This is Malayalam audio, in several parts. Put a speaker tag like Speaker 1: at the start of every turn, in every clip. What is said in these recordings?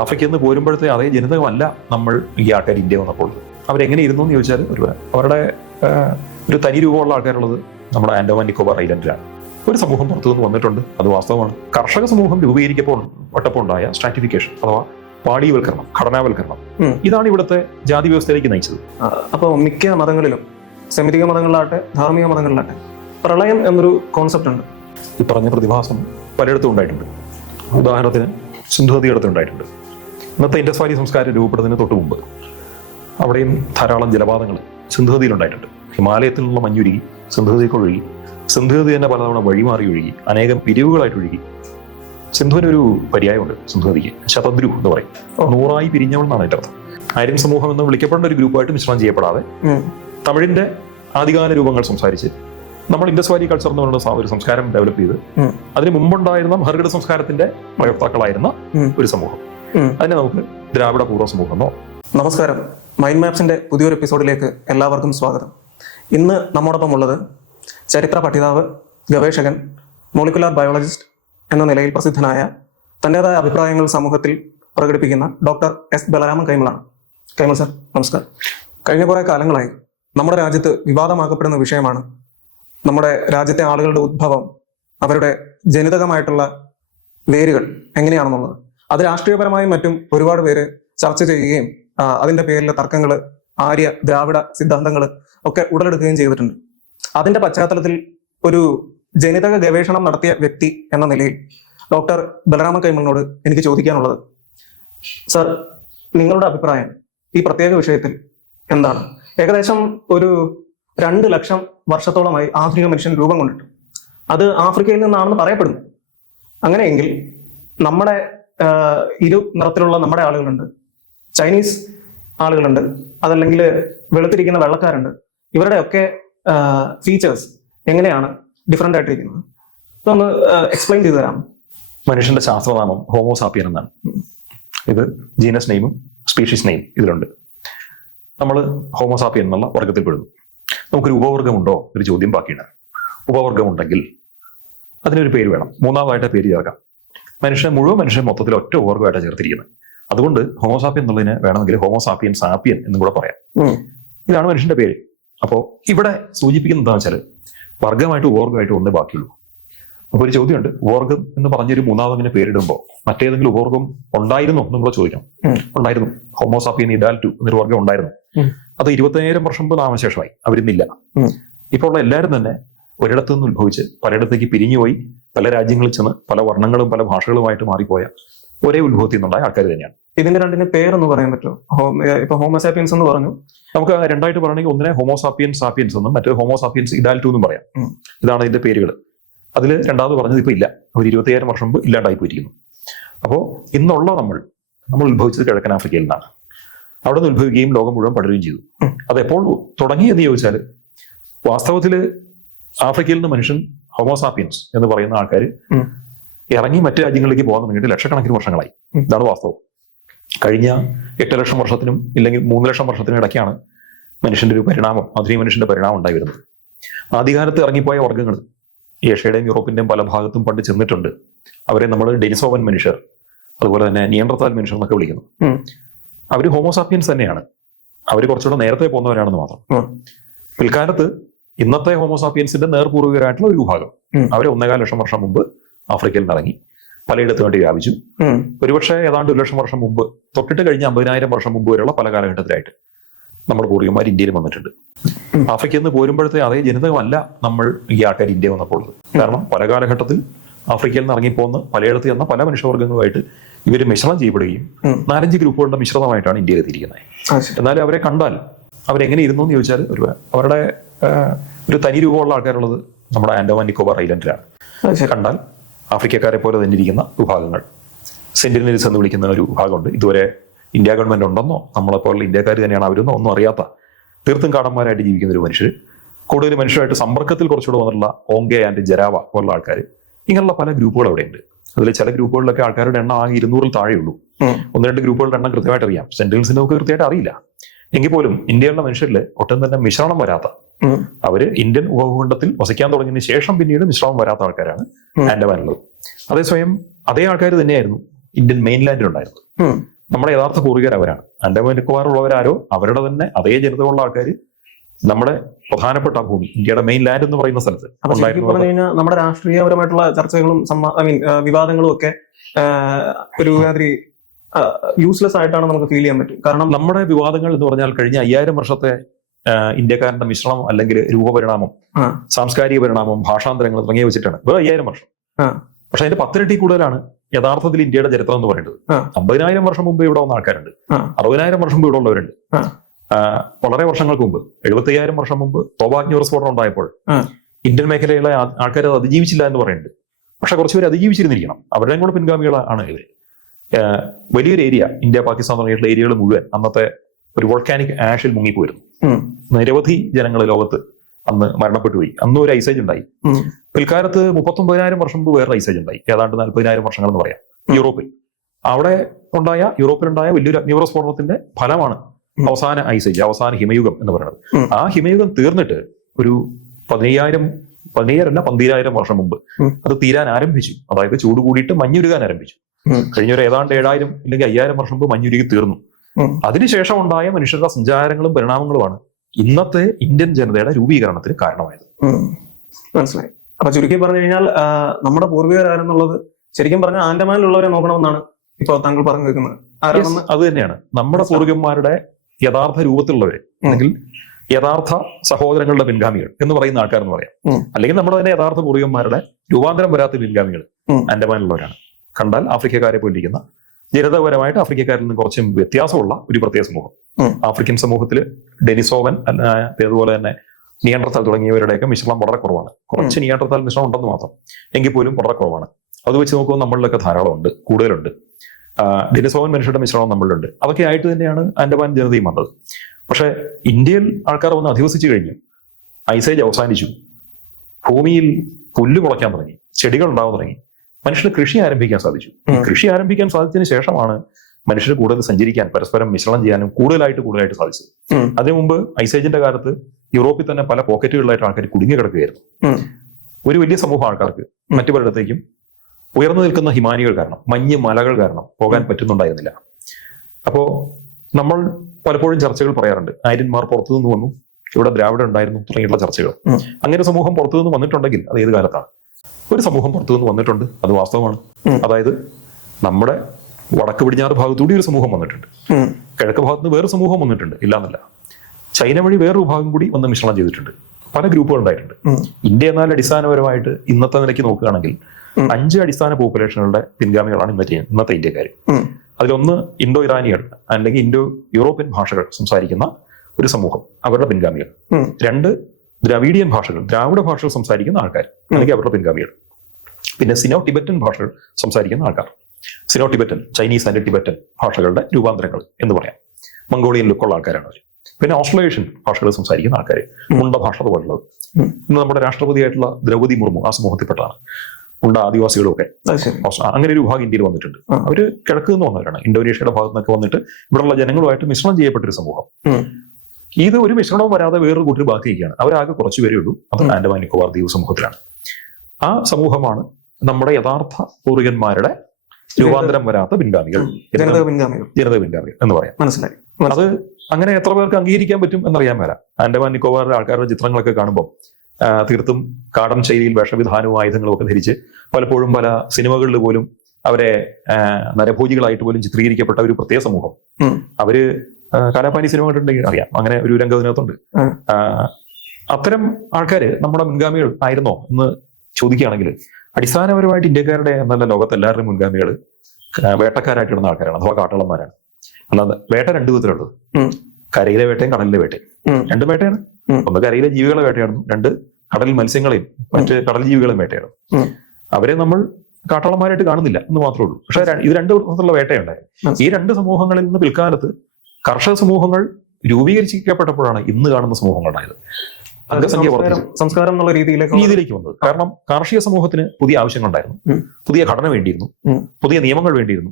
Speaker 1: ആഫ്രിക്കയിൽ നിന്ന് പോരുമ്പോഴത്തെ അതേ ജനിതകമല്ല നമ്മൾ ഈ ആൾക്കാർ ഇന്ത്യ വന്നപ്പോൾ. അവരെങ്ങനെ ഇരുന്നു എന്ന് ചോദിച്ചാൽ ഒരു അവരുടെ ഒരു തനി രൂപമുള്ള ആൾക്കാരുള്ളത് നമ്മുടെ ആൻഡോമാൻ നിക്കോബാർ ഐലൻഡിലാണ്. ഒരു സമൂഹം പുറത്തു നിന്ന് വന്നിട്ടുണ്ട് അത് വാസ്തവമാണ്. കർഷക സമൂഹം രൂപീകരിക്കപ്പോൾ ഒട്ടപ്പോൾ ഉണ്ടായ സ്ട്രാറ്റിഫിക്കേഷൻ അഥവാ പാടിയവൽക്കരണം ഘടനാവൽക്കരണം. ഇതാണ് ഇവിടുത്തെ ജാതി വ്യവസ്ഥയിലേക്ക് നയിച്ചത്.
Speaker 2: അപ്പോൾ മിക്ക മതങ്ങളിലും സെമിതിക മതങ്ങളിലാട്ടെ ധാർമ്മിക മതങ്ങളിലാട്ടെ പ്രളയം എന്നൊരു കോൺസെപ്റ്റ് ഉണ്ട്.
Speaker 1: ഈ പറഞ്ഞ പ്രതിഭാസം പലയിടത്തും ഉണ്ടായിട്ടുണ്ട്. ഉദാഹരണത്തിന് സിന്ധു ഉണ്ടായിട്ടുണ്ട് ഇന്നത്തെ ഇൻഡസ് വാലി സംസ്കാരം രൂപപ്പെടുന്നതിന് തൊട്ട് മുമ്പ് അവിടെയും ധാരാളം ജലപാതങ്ങൾ സിന്ധു നദിയിൽ ഹിമാലയത്തിൽ നിന്നുള്ള മഞ്ഞുരുകി സിന്ധു നദിക്ക് ഒഴുകി സിന്ധു നദി തന്നെ പലതവണ വഴിമാറി ഒഴുകി അനേകം പിരിവുകളായിട്ട് ഒഴുകി സിന്ധുവിന് ഒരു പര്യായമുണ്ട് സിന്ധു നദിക്ക് ശതദ്രു എന്ന് പറയും. നൂറായി പിരിഞ്ഞവൾ എന്നാണ് അതിന്റെ അർത്ഥം. ആര്യൻ സമൂഹം എന്ന് വിളിക്കപ്പെടേണ്ട ഒരു ഗ്രൂപ്പായിട്ട് മിശ്രണം ചെയ്യപ്പെടാതെ. തമിഴിന്റെ ആദികാല രൂപങ്ങൾ സംസാരിച്ച് നമ്മൾ ഇൻഡസ് വാലി കൾച്ചർ എന്ന് പറയുന്ന ഒരു സംസ്കാരം ഡെവലപ്പ് ചെയ്ത്. അതിന് മുമ്പുണ്ടായിരുന്ന ഹർഗഡ സംസ്കാരത്തിന്റെ പ്രയോക്താക്കളായിരുന്ന ഒരു സമൂഹം. അതിനെ നമുക്ക് ദ്രാവിഡ പൂർവ സമൂഹം എന്നോ
Speaker 2: നമസ്കാരം. മൈൻഡ് മാപ്സിന്റെ പുതിയൊരു എപ്പിസോഡിലേക്ക് എല്ലാവർക്കും സ്വാഗതം. ഇന്ന് നമ്മോടൊപ്പം ഉള്ളത് ചരിത്ര പഠിതാവ് ഗവേഷകൻ മോളിക്കുലാർ ബയോളജിസ്റ്റ് എന്ന നിലയിൽ പ്രസിദ്ധനായ തന്റെതായ അഭിപ്രായങ്ങൾ സമൂഹത്തിൽ പ്രകടിപ്പിക്കുന്ന ഡോക്ടർ എസ് ബലരാമൻ കൈമളാണ്. കൈമൾ സർ നമസ്കാരം. കഴിഞ്ഞ കുറേ കാലങ്ങളായി നമ്മുടെ രാജ്യത്ത് വിവാദമാക്കപ്പെടുന്ന വിഷയമാണ് നമ്മുടെ രാജ്യത്തെ ആളുകളുടെ ഉദ്ഭവം അവരുടെ ജനിതകമായിട്ടുള്ള വേരുകൾ എങ്ങനെയാണെന്നുള്ളത്. അത് രാഷ്ട്രീയപരമായും മറ്റും ഒരുപാട് പേര് ചർച്ച ചെയ്യുകയും അതിന്റെ പേരിൽ തർക്കങ്ങൾ ആര്യ ദ്രാവിഡ സിദ്ധാന്തങ്ങൾ ഒക്കെ ഉടലെടുക്കുകയും ചെയ്തിട്ടുണ്ട്. അതിന്റെ പശ്ചാത്തലത്തിൽ ഒരു ജനിതക ഗവേഷണം നടത്തിയ വ്യക്തി എന്ന നിലയിൽ ഡോക്ടർ ബലറാമ കൈമളിനോട് എനിക്ക് ചോദിക്കാനുള്ളത്. സർ നിങ്ങളുടെ അഭിപ്രായം ഈ പ്രത്യേക വിഷയത്തിൽ എന്താണ്? ഏകദേശം ഒരു രണ്ട് ലക്ഷം വർഷത്തോളമായി ആധുനിക മനുഷ്യൻ രൂപം കൊണ്ടിട്ടു. അത് ആഫ്രിക്കയിൽ നിന്നാണെന്ന് പറയപ്പെടുന്നു. അങ്ങനെയെങ്കിൽ നമ്മുടെ ഇരു നിറത്തിലുള്ള നമ്മുടെ ആളുകളുണ്ട്. ചൈനീസ് ആളുകളുണ്ട്. അതല്ലെങ്കിൽ വെളുത്തിരിക്കുന്ന വെള്ളക്കാരുണ്ട്. ഇവരുടെ ഒക്കെ ഫീച്ചേഴ്സ് എങ്ങനെയാണ് ഡിഫറെന്റ് ആയിട്ടിരിക്കുന്നത്? ഇതൊന്ന് എക്സ്പ്ലെയിൻ ചെയ്തു തരാം
Speaker 1: മനുഷ്യന്റെ ശാസ്ത്രനാമം ഹോമോസാപ്പിയൻ എന്നാണ്. ഇത് ജീനസ് നെയിമും സ്പീഷീസ് നെയിം ഇതിലുണ്ട്. നമ്മൾ ഹോമോസാപ്പിയൻ എന്നുള്ള വർഗത്തിൽ പെടുന്നു നമുക്കൊരു ഉപവർഗമുണ്ടോ ഒരു ചോദ്യം ബാക്കിയുണ്ട്. ഉപവർഗമുണ്ടെങ്കിൽ അതിനൊരു പേര് വേണം. മൂന്നാമതായിട്ട് പേര് ചേർക്കാം. മനുഷ്യൻ മുഴുവൻ മനുഷ്യൻ മൊത്തത്തിൽ ഒറ്റ ഉപവർഗമായിട്ടാണ് ചേർത്തിരിക്കുന്നത്. അതുകൊണ്ട് ഹോമോസാപ്പിയൻ എന്നുള്ളതിന് വേണമെങ്കിൽ ഹോമോസാപ്പിയൻ സാപ്പിയൻ എന്നും കൂടെ പറയാം. ഇതാണ് മനുഷ്യന്റെ പേര്. അപ്പോൾ ഇവിടെ സൂചിപ്പിക്കുന്നത് എന്താ വെച്ചാൽ വർഗമായിട്ട് ഉപവർഗമായിട്ട് ഒന്നേ ബാക്കിയുള്ളൂ. അപ്പോൾ ഒരു ചോദ്യമുണ്ട്. ഉപവർഗം എന്ന് പറഞ്ഞൊരു മൂന്നാമതിന് പേരിടുമ്പോൾ മറ്റേതെങ്കിലും ഉപവർഗം ഉണ്ടായിരുന്നു എന്നുള്ള നമ്മൾ ചോദിക്കണം ഉണ്ടായിരുന്നു. ഹോമോസാപ്പിയൻ ഇഡാൽ ടു എന്നൊരു വർഗം ഉണ്ടായിരുന്നു. അത് ഇരുപത്തയ്യായിരം വർഷം മുമ്പ് നാമശേഷമായി അവരിന്നില്ല. ഇപ്പോൾ ഉള്ള എല്ലാവരും തന്നെ ഒരിടത്തു നിന്ന് ഉത്ഭവിച്ച് പലയിടത്തേക്ക് പിരിഞ്ഞുപോയി പല രാജ്യങ്ങളിൽ ചെന്ന് പല വർണങ്ങളും പല ഭാഷകളുമായിട്ട് മാറിപ്പോയ ഒരേ ഉത്ഭവത്തിൽ നിന്നുണ്ടായ ആൾക്കാർ തന്നെയാണ്.
Speaker 2: ഇതിന്റെ രണ്ടിന്റെ പേരൊന്ന് പറയാൻ പറ്റുമോ? ഇപ്പൊ ഹോമോസാപ്പിയൻസ് എന്ന് പറഞ്ഞു.
Speaker 1: നമുക്ക് രണ്ടായിട്ട് പറയണമെങ്കിൽ ഒന്നിനെ ഹോമോസാപ്പിയൻ സാപ്പിയൻസ് എന്നും മറ്റേ ഹോമോസാപ്പിയൻസ് ഇഡാൽറ്റു എന്നും പറയാം. ഇതാണ് ഇതിന്റെ പേരുകൾ അതിൽ രണ്ടാമത് പറഞ്ഞത് ഇപ്പൊ ഇല്ല. ഒരു ഇരുപത്തിയായിരം വർഷം മുമ്പ് ഇല്ലാണ്ടായി പോയിരിക്കുന്നു അപ്പോൾ ഇന്നുള്ള നമ്മൾ നമ്മൾ ഉത്ഭവിച്ചത് കിഴക്കൻ ആഫ്രിക്കയിൽ നിന്നാണ്. അവിടെ നിന്ന് ഉത്ഭവിക്കുകയും ലോകം മുഴുവൻ പടരുകയും ചെയ്തു. അതെപ്പോൾ തുടങ്ങി എന്ന് ചോദിച്ചാൽ വാസ്തവത്തിൽ ആഫ്രിക്കയിൽ നിന്ന് മനുഷ്യൻ ഹോമോസാപ്പിയൻസ് എന്ന് പറയുന്ന ആൾക്കാർ. ഇറങ്ങി മറ്റു രാജ്യങ്ങളിലേക്ക് പോകാൻ തുടങ്ങിയിട്ട് ലക്ഷക്കണക്കിന് വർഷങ്ങളായി. ഇതാണ് വാസ്തവം. കഴിഞ്ഞ എട്ട് ലക്ഷം വർഷത്തിനും ഇല്ലെങ്കിൽ മൂന്ന് ലക്ഷം വർഷത്തിനും ഇടയ്ക്കാണ് മനുഷ്യന്റെ ഒരു പരിണാമം ആധുനിക മനുഷ്യന്റെ പരിണാമം ഉണ്ടായി വരുന്നത്. ആദ്യകാലത്ത് ഇറങ്ങിപ്പോയ വർഗങ്ങൾ ഏഷ്യയുടെയും യൂറോപ്പിന്റെയും പല ഭാഗത്തും പണ്ട് ചെന്നിട്ടുണ്ട്. അവരെ നമ്മൾ ഡെനിസോവൻ മനുഷ്യർ അതുപോലെ തന്നെ നിയന്ത്രത്താൽ മനുഷ്യർ എന്നൊക്കെ വിളിക്കുന്നു. അവർ ഹോമോസാപ്പിയൻസ് തന്നെയാണ്. അവർ കുറച്ചുകൂടെ നേരത്തെ പോകുന്നവരാണെന്ന് മാത്രം. പിൽക്കാലത്ത് ഇന്നത്തെ ഹോമോസാപ്പിയൻസിന്റെ നേർപൂർവികരായിട്ടുള്ള ഒരു വിഭാഗം.
Speaker 2: അവർ
Speaker 1: അവരെ ഒന്നേകാൽ ലക്ഷം വർഷം മുമ്പ് ആഫ്രിക്കയിൽ നിന്ന് ഇറങ്ങി പലയിടത്തും വേണ്ടി വ്യാപിച്ചു. ഒരുപക്ഷെ ഏതാണ്ട് ഒരു ലക്ഷം വർഷം മുമ്പ് തൊട്ടിട്ട് കഴിഞ്ഞ അമ്പതിനായിരം വർഷം മുമ്പ് വരെയുള്ള പല കാലഘട്ടത്തിലായിട്ട് നമ്മുടെ പൂർവികന്മാർ ഇന്ത്യയിൽ വന്നിട്ടുണ്ട്. ആഫ്രിക്കയിൽ നിന്ന് പോരുമ്പോഴത്തെ അതേ ജനിതകമല്ല നമ്മൾ ഈ ആൾക്കാർ ഇന്ത്യ വന്നപ്പോൾ കാരണം പല കാലഘട്ടത്തിൽ ആഫ്രിക്കയിൽ നിന്ന് ഇറങ്ങിപ്പോന്ന് പലയിടത്ത് ചെന്ന പല മനുഷ്യവർഗങ്ങളുമായിട്ട് ഇവർ മിശ്രണം ചെയ്യപ്പെടുകയും. നാലഞ്ച് ഗ്രൂപ്പുകളുടെ മിശ്രിതമായിട്ടാണ് ഇന്ത്യയിൽ എത്തിയിരിക്കുന്നത്. എന്നാലും അവരെ കണ്ടാൽ അവരെങ്ങനെ ഇരുന്നു എന്ന് ചോദിച്ചാൽ ഒരു അവരുടെ ഒരു തനി രൂപമുള്ള ആൾക്കാരുള്ളത് നമ്മുടെ ആൻഡമാൻ നിക്കോബാർ ഐലൻഡിലാണ്. കണ്ടാൽ ആഫ്രിക്കക്കാരെ പോലെ തന്നെ ഇരിക്കുന്ന വിഭാഗങ്ങൾ. സെന്റിനൽസ് എന്ന് വിളിക്കുന്ന ഒരു വിഭാഗമുണ്ട്. ഇതുവരെ ഇന്ത്യ ഗവൺമെന്റ് ഉണ്ടെന്നോ നമ്മളെപ്പോലുള്ള ഇന്ത്യക്കാർ തന്നെയാണ് അവരെന്നോ ഒന്നും അറിയാത്ത തീർത്തും കാടന്മാരായിട്ട് ജീവിക്കുന്ന ഒരു മനുഷ്യർ കൂടുതൽ മനുഷ്യരായിട്ട് സമ്പർക്കത്തിൽ കുറച്ചുകൂടെ വന്നിട്ടുള്ള ഓങ്കെ ആൻഡ് ജരാവ പോലുള്ള ആൾക്കാർ ഇങ്ങനെയുള്ള പല ഗ്രൂപ്പുകൾ അവിടെയുണ്ട്. അതിൽ ചില ഗ്രൂപ്പുകളിലൊക്കെ ആൾക്കാരുടെ എണ്ണം ആകെ ഇരുന്നൂറിൽ താഴെയുള്ളൂ.
Speaker 2: ഉള്ളൂ
Speaker 1: ഒന്ന് രണ്ട് ഗ്രൂപ്പുകളുടെ എണ്ണം കൃത്യമായിട്ട് അറിയാം. സെന്റിനൽസിന് നമുക്ക് കൃത്യമായിട്ട് അറിയില്ല. എങ്കിൽ പോലും ഇന്ത്യയിലുള്ള മനുഷ്യരിൽ ഒട്ടും തന്നെ മിശ്രണം വരാത്ത അവർ ഇന്ത്യൻ ഉപഭൂഖണ്ഡത്തിൽ വസിക്കാൻ തുടങ്ങിയതിന് ശേഷം പിന്നീട് മിശ്രണം വരാത്ത ആൾക്കാരാണ്. ആൻഡമാനുള്ളത് അതേസമയം അതേ ആൾക്കാർ തന്നെയായിരുന്നു ഇന്ത്യൻ മെയിൻലാൻഡിലുണ്ടായിരുന്നത്
Speaker 2: ഉണ്ടായിരുന്നു
Speaker 1: നമ്മുടെ യഥാർത്ഥ പൂർവികർ അവരാണ്. ആൻഡമാൻ നിക്കോബാറുള്ളവരാരോ അവരുടെ തന്നെ അതേ ജനതകളുള്ള ആൾക്കാർ നമ്മുടെ പ്രധാനപ്പെട്ട ഭൂമി ഇന്ത്യയുടെ മെയിൻ ലാൻഡ് എന്ന് പറയുന്ന സ്ഥലത്ത്
Speaker 2: നമ്മുടെ രാഷ്ട്രീയപരമായിട്ടുള്ള ചർച്ചകളും ഐ മീൻ വിവാദങ്ങളും ഒക്കെ ഒരു മാതിരി യൂസ്ലെസ് ആയിട്ടാണ് നമുക്ക് ഫീൽ ചെയ്യാൻ പറ്റും. കാരണം
Speaker 1: നമ്മുടെ വിവാദങ്ങൾ എന്ന് പറഞ്ഞാൽ കഴിഞ്ഞ അയ്യായിരം വർഷത്തെ ഇന്ത്യക്കാരന്റെ മിശ്രണം അല്ലെങ്കിൽ രൂപപരിണാമം സാംസ്കാരിക പരിണാമം ഭാഷാന്തരങ്ങൾ തുടങ്ങിയ വെച്ചിട്ടാണ്. വെറും അയ്യായിരം വർഷം. പക്ഷെ അതിന്റെ പത്തിരട്ടി കൂടുതലാണ് യഥാർത്ഥത്തിൽ ഇന്ത്യയുടെ ചരിത്രം എന്ന് പറയുന്നത്. അമ്പതിനായിരം വർഷം മുമ്പ് ഇവിടെ വന്ന ആൾക്കാരുണ്ട്. അറുപതിനായിരം വർഷം മുമ്പ് ഇവിടെ ഉള്ളവരുണ്ട്. വളരെ വർഷങ്ങൾക്ക് മുമ്പ് എഴുപത്തയ്യായിരം വർഷം മുമ്പ് തോബാഗ്നി സ്ഫോടനം ഉണ്ടായപ്പോൾ ഇന്ത്യൻ മേഖലയിലെ ആൾക്കാർ അത് അതിജീവിച്ചില്ല എന്ന് പറയുന്നുണ്ട്. പക്ഷെ കുറച്ചുപേർ അതിജീവിച്ചിരുന്നിരിക്കണം. അവരുടെ കൂടെ പിൻഗാമികളാണ് ഇത്. വലിയൊരു ഏരിയ ഇന്ത്യ പാകിസ്ഥാൻ തുടങ്ങിയിട്ടുള്ള ഏരിയകൾ മുഴുവൻ അന്നത്തെ ഒരു വോൾക്കാനിക് ആഷിൽ മുങ്ങിപ്പോയിരുന്നു. നിരവധി ജനങ്ങൾ ലോകത്ത് അന്ന് മരണപ്പെട്ടു പോയി. അന്ന് ഒരു ഐസേജ് ഉണ്ടായി. പിൽക്കാലത്ത് മുപ്പത്തൊമ്പതിനായിരം വർഷം മുമ്പ് വേറെ ഐസേജ് ഉണ്ടായി. ഏതാണ്ട് നാൽപ്പതിനായിരം വർഷങ്ങൾ എന്ന് പറയാം. യൂറോപ്പിൽ. അവിടെ ഉണ്ടായ യൂറോപ്പിലുണ്ടായ വലിയൊരു അഗ്നിപർവസ്ഫോടനത്തിന്റെ ഫലമാണ്. അവസാന ഐസേജ് അവസാന ഹിമയുഗം എന്ന് പറയുന്നത്. ആ ഹിമയുഗം തീർന്നിട്ട് ഒരു പതിനയ്യായിരം പതിനയ്യായിരം അല്ല പന്തിരായിരം വർഷം മുമ്പ് അത് തീരാൻ ആരംഭിച്ചു. അതായത് ചൂട് കൂടിയിട്ട് മഞ്ഞുരുകാൻ ആരംഭിച്ചു. കഴിഞ്ഞൊരു ഏതാണ്ട് ഏഴായിരം അല്ലെങ്കിൽ അയ്യായിരം വർഷം മുമ്പ് മഞ്ഞുരുകി തീർന്നു. അതിനുശേഷം ഉണ്ടായ മനുഷ്യരുടെ സഞ്ചാരങ്ങളും പരിണാമങ്ങളുമാണ് ഇന്നത്തെ ഇന്ത്യൻ ജനതയുടെ രൂപീകരണത്തിന് കാരണമായത്.
Speaker 2: മനസ്സിലായി. അപ്പൊ ചുരുക്കി പറഞ്ഞു കഴിഞ്ഞാൽ നമ്മുടെ പൂർവികരാരെന്നുള്ളത് ശരിക്കും പറഞ്ഞാൽ ആൻഡമാനിലുള്ളവരെ നോക്കണമെന്നാണ് ഇപ്പൊ താങ്കൾ പറഞ്ഞു കേൾക്കുന്നത്
Speaker 1: അത് തന്നെയാണ്. നമ്മുടെ പൂർവികന്മാരുടെ യഥാർത്ഥ രൂപത്തിലുള്ളവര് അല്ലെങ്കിൽ യഥാർത്ഥ സഹോദരങ്ങളുടെ പിൻഗാമികൾ എന്ന് പറയുന്ന ആൾക്കാർ എന്ന് പറയാം അല്ലെങ്കിൽ നമ്മുടെ തന്നെ യഥാർത്ഥ പൂർവികന്മാരുടെ രൂപാന്തരം വരാത്ത പിൻഗാമികൾ അന്റമാനുള്ളവരാണ്. കണ്ടാൽ ആഫ്രിക്കക്കാരെ പോലിരിക്കുന്ന ജനിതപരമായിട്ട് ആഫ്രിക്കക്കാരിൽ നിന്ന് കുറച്ചും വ്യത്യാസമുള്ള ഒരു പ്രത്യേക സമൂഹം. ആഫ്രിക്കൻ സമൂഹത്തിൽ ഡെനിസോവൻ അതുപോലെ തന്നെ നിയന്ത്രത്താൽ തുടങ്ങിയവരുടെയൊക്കെ മിശ്രണം വളരെ കുറവാണ്. കുറച്ച് നിയന്ത്രത്താൽ മിശ്രണം ഉണ്ടെന്ന് മാത്രം. എങ്കിൽ പോലും വളരെ കുറവാണ്. അത് വെച്ച് നോക്കുമ്പോൾ നമ്മളിലൊക്കെ ധാരാളം ഉണ്ട് കൂടുതലുണ്ട്. ആ, ഡെനിസോവൻ മനുഷ്യരുടെ മിശ്രണം നമ്മളിലുണ്ട്. അതൊക്കെ ആയിട്ട് തന്നെയാണ് ആൻഡമാൻ ജനതയും വന്നത്. പക്ഷെ ഇന്ത്യയിൽ ആൾക്കാർ ഒന്ന് അധിവസിച്ചു കഴിഞ്ഞു. ഐസേജ് അവസാനിച്ചു. ഭൂമിയിൽ പുല്ല് മുളയ്ക്കാൻ തുടങ്ങി. ചെടികൾ ഉണ്ടാവാൻ തുടങ്ങി. മനുഷ്യന് കൃഷി ആരംഭിക്കാൻ സാധിച്ചു. കൃഷി ആരംഭിക്കാൻ സാധിച്ചതിന് ശേഷമാണ് മനുഷ്യന് കൂടുതൽ സഞ്ചരിക്കാൻ പരസ്പരം മിശ്രണം ചെയ്യാനും കൂടുതലായിട്ട് കൂടുതലായിട്ട് സാധിച്ചത്. അതിനു മുമ്പ് ഐസേജിന്റെ കാലത്ത് യൂറോപ്പിൽ തന്നെ പല പോക്കറ്റുകളിലായിട്ട് ആൾക്കാർ കുടുങ്ങി കിടക്കുകയായിരുന്നു ഒരു വലിയ സമൂഹം ആൾക്കാർക്ക് മറ്റു പലയിടത്തേക്കും ഉയർന്നു നിൽക്കുന്ന ഹിമാനികൾ കാരണം മഞ്ഞ് മലകൾ കാരണം പോകാൻ പറ്റുന്നുണ്ടായിരുന്നില്ല അപ്പോ നമ്മൾ പലപ്പോഴും ചർച്ചകൾ പറയാറുണ്ട് ആര്യന്മാർ പുറത്തു നിന്ന് വന്നു ഇവിടെ ദ്രാവിഡ ഉണ്ടായിരുന്നു തുടങ്ങിയിട്ടുള്ള ചർച്ചകൾ. അങ്ങനെ സമൂഹം പുറത്തു നിന്ന് വന്നിട്ടുണ്ടെങ്കിൽ അത് ഏത് കാലത്താണ് ഒരു സമൂഹം പുറത്തു നിന്ന് വന്നിട്ടുണ്ട് അത് വാസ്തവമാണ് അതായത് നമ്മുടെ വടക്ക് പടിഞ്ഞാറ് ഭാഗത്തുകൂടി ഒരു സമൂഹം വന്നിട്ടുണ്ട്. കിഴക്ക് ഭാഗത്ത് നിന്ന് വേറെ സമൂഹം വന്നിട്ടുണ്ട് ഇല്ലാന്നല്ല ചൈന വഴി വേറൊരു ഭാഗം കൂടി വന്ന് മിശ്രണം ചെയ്തിട്ടുണ്ട് പല ഗ്രൂപ്പുകൾ ഉണ്ടായിട്ടുണ്ട്. ഇന്ത്യ എന്നാൽ അടിസ്ഥാനപരമായിട്ട് ഇന്നത്തെ നിലയ്ക്ക് നോക്കുകയാണെങ്കിൽ. അഞ്ച് അടിസ്ഥാന പോപ്പുലേഷനുകളുടെ പിൻഗാമികളാണ് ഇന്നത്തെ ഇന്നത്തെ ഇന്ത്യക്കാർ അതിലൊന്ന് ഇൻഡോ ഇറാനികൾ അല്ലെങ്കിൽ ഇൻഡോ യൂറോപ്യൻ ഭാഷകൾ സംസാരിക്കുന്ന ഒരു സമൂഹം അവരുടെ പിൻഗാമികൾ. രണ്ട് ദ്രാവിഡിയൻ ഭാഷകൾ ദ്രാവിഡ ഭാഷകൾ സംസാരിക്കുന്ന ആൾക്കാർ അല്ലെങ്കിൽ അവരുടെ പിൻഗാമികൾ. പിന്നെ സിനോ ടിബറ്റൻ ഭാഷകൾ സംസാരിക്കുന്ന ആൾക്കാർ. സിനോ ടിബറ്റൻ ചൈനീസ് ആൻഡ് ടിബറ്റൻ ഭാഷകളുടെ രൂപാന്തരങ്ങൾ എന്ന് പറയാം. മംഗോളിയൻ ലുക്കുള്ള ആൾക്കാരാണ് അവർ പിന്നെ ഓസ്ട്രേലിയൻ ഭാഷകൾ സംസാരിക്കുന്ന ആൾക്കാർ മുണ്ട ഭാഷ പോലുള്ളത് ഇന്ന് നമ്മുടെ രാഷ്ട്രപതിയായിട്ടുള്ള ദ്രൗപതി മുർമു ആ സമൂഹത്തിൽപ്പെട്ടതാണ്. മുണ്ട ആദിവാസികളും ഒക്കെ അങ്ങനെ ഒരു വിഭാഗം ഇന്ത്യയിൽ വന്നിട്ടുണ്ട്.
Speaker 2: അവർ
Speaker 1: അവർ കിഴക്ക് നിന്ന് വന്നവരാണ്. ഇന്തോനേഷ്യയുടെ ഭാഗത്ത് നിന്നൊക്കെ വന്നിട്ട് ഇവിടെയുള്ള ജനങ്ങളുമായിട്ട് മിശ്രണം ചെയ്യപ്പെട്ടൊരു സമൂഹം. ഇത് ഒരു മിശ്രണവും വരാതെ വേറൊരു കൂട്ടർ ബാക്കിയിരിക്കുകയാണ്. അവരാകെ കുറച്ചു പേരേ ഉള്ളൂ. അത് ആൻഡമാൻ നിക്കോബാർ ദ്വീപ് സമൂഹത്തിലാണ്. ആ സമൂഹമാണ് നമ്മുടെ യഥാർത്ഥ പൂർവികന്മാരുടെ രൂപാന്തരം വരാത്ത പിൻഗാമികൾ.
Speaker 2: ജനത പിൻഗാമികൾ.
Speaker 1: ജനത പിൻഗാമികൾ എന്ന് പറയാം.
Speaker 2: മനസ്സിലായി.
Speaker 1: അത് അങ്ങനെ എത്ര പേർക്ക് അംഗീകരിക്കാൻ പറ്റും എന്നറിയാൻ വരാം ആൻഡമാൻ നിക്കോബാറിലെ ആൾക്കാരുടെ ചിത്രങ്ങളൊക്കെ കാണുമ്പോൾ തീർത്തും കാടൻ ശൈലിയിൽ വേഷവിധാനവും ആയുധങ്ങളും ഒക്കെ ധരിച്ച് പലപ്പോഴും പല സിനിമകളിൽ പോലും അവരെ നരഭോജികളായിട്ട് പോലും ചിത്രീകരിക്കപ്പെട്ട ഒരു പ്രത്യേക സമൂഹം. അവർ കലാപാനി സിനിമ കണ്ടിട്ടുണ്ടെങ്കിൽ അറിയാം. അങ്ങനെ ഒരു രംഗം അതിനകത്തുണ്ട്. അത്തരം ആൾക്കാര് നമ്മുടെ മുൻഗാമികൾ ആയിരുന്നോ? എന്ന് ചോദിക്കുകയാണെങ്കിൽ അടിസ്ഥാനപരമായിട്ട് ഇന്ത്യക്കാരുടെ എന്നല്ല ലോകത്ത് എല്ലാവരുടെയും മുൻഗാമികൾ വേട്ടക്കാരായിട്ടിടുന്ന ആൾക്കാരാണ് അഥവാ കാട്ടളന്മാരാണ്. അല്ലാതെ വേട്ട രണ്ടു വിധത്തിലുള്ളത്. കരയിലെ വേട്ടയും കടലിലെ വേട്ടയും. രണ്ട് വേട്ടയാണ്. ഒന്ന് കരയിലെ ജീവികളെ വേട്ടയാണ് രണ്ട് കടൽ മത്സ്യങ്ങളെയും മറ്റ് കടൽ ജീവികളെയും
Speaker 2: വേട്ടയാണ്
Speaker 1: അവരെ നമ്മൾ കാട്ടാളന്മാരായിട്ട് കാണുന്നില്ല എന്ന് മാത്രമേ ഉള്ളൂ. പക്ഷെ ഇത് രണ്ട് വർഷത്തുള്ള വേട്ടയുണ്ടായിരുന്നു ഈ രണ്ട് സമൂഹങ്ങളിൽ നിന്ന് പിൽക്കാലത്ത് കർഷക സമൂഹങ്ങൾ രൂപീകരിക്കപ്പെട്ടപ്പോഴാണ് ഇന്ന് കാണുന്ന സമൂഹങ്ങൾ ഉണ്ടായത് അംഗസംഖ്യ
Speaker 2: സംസ്കാരം എന്നുള്ള രീതിയിലേക്ക്
Speaker 1: രീതിയിലേക്ക് വന്നത്. കാരണം കാർഷിക സമൂഹത്തിന് പുതിയ ആവശ്യങ്ങളുണ്ടായിരുന്നു. പുതിയ ഘടന വേണ്ടിയിരുന്നു. പുതിയ നിയമങ്ങൾ വേണ്ടിയിരുന്നു.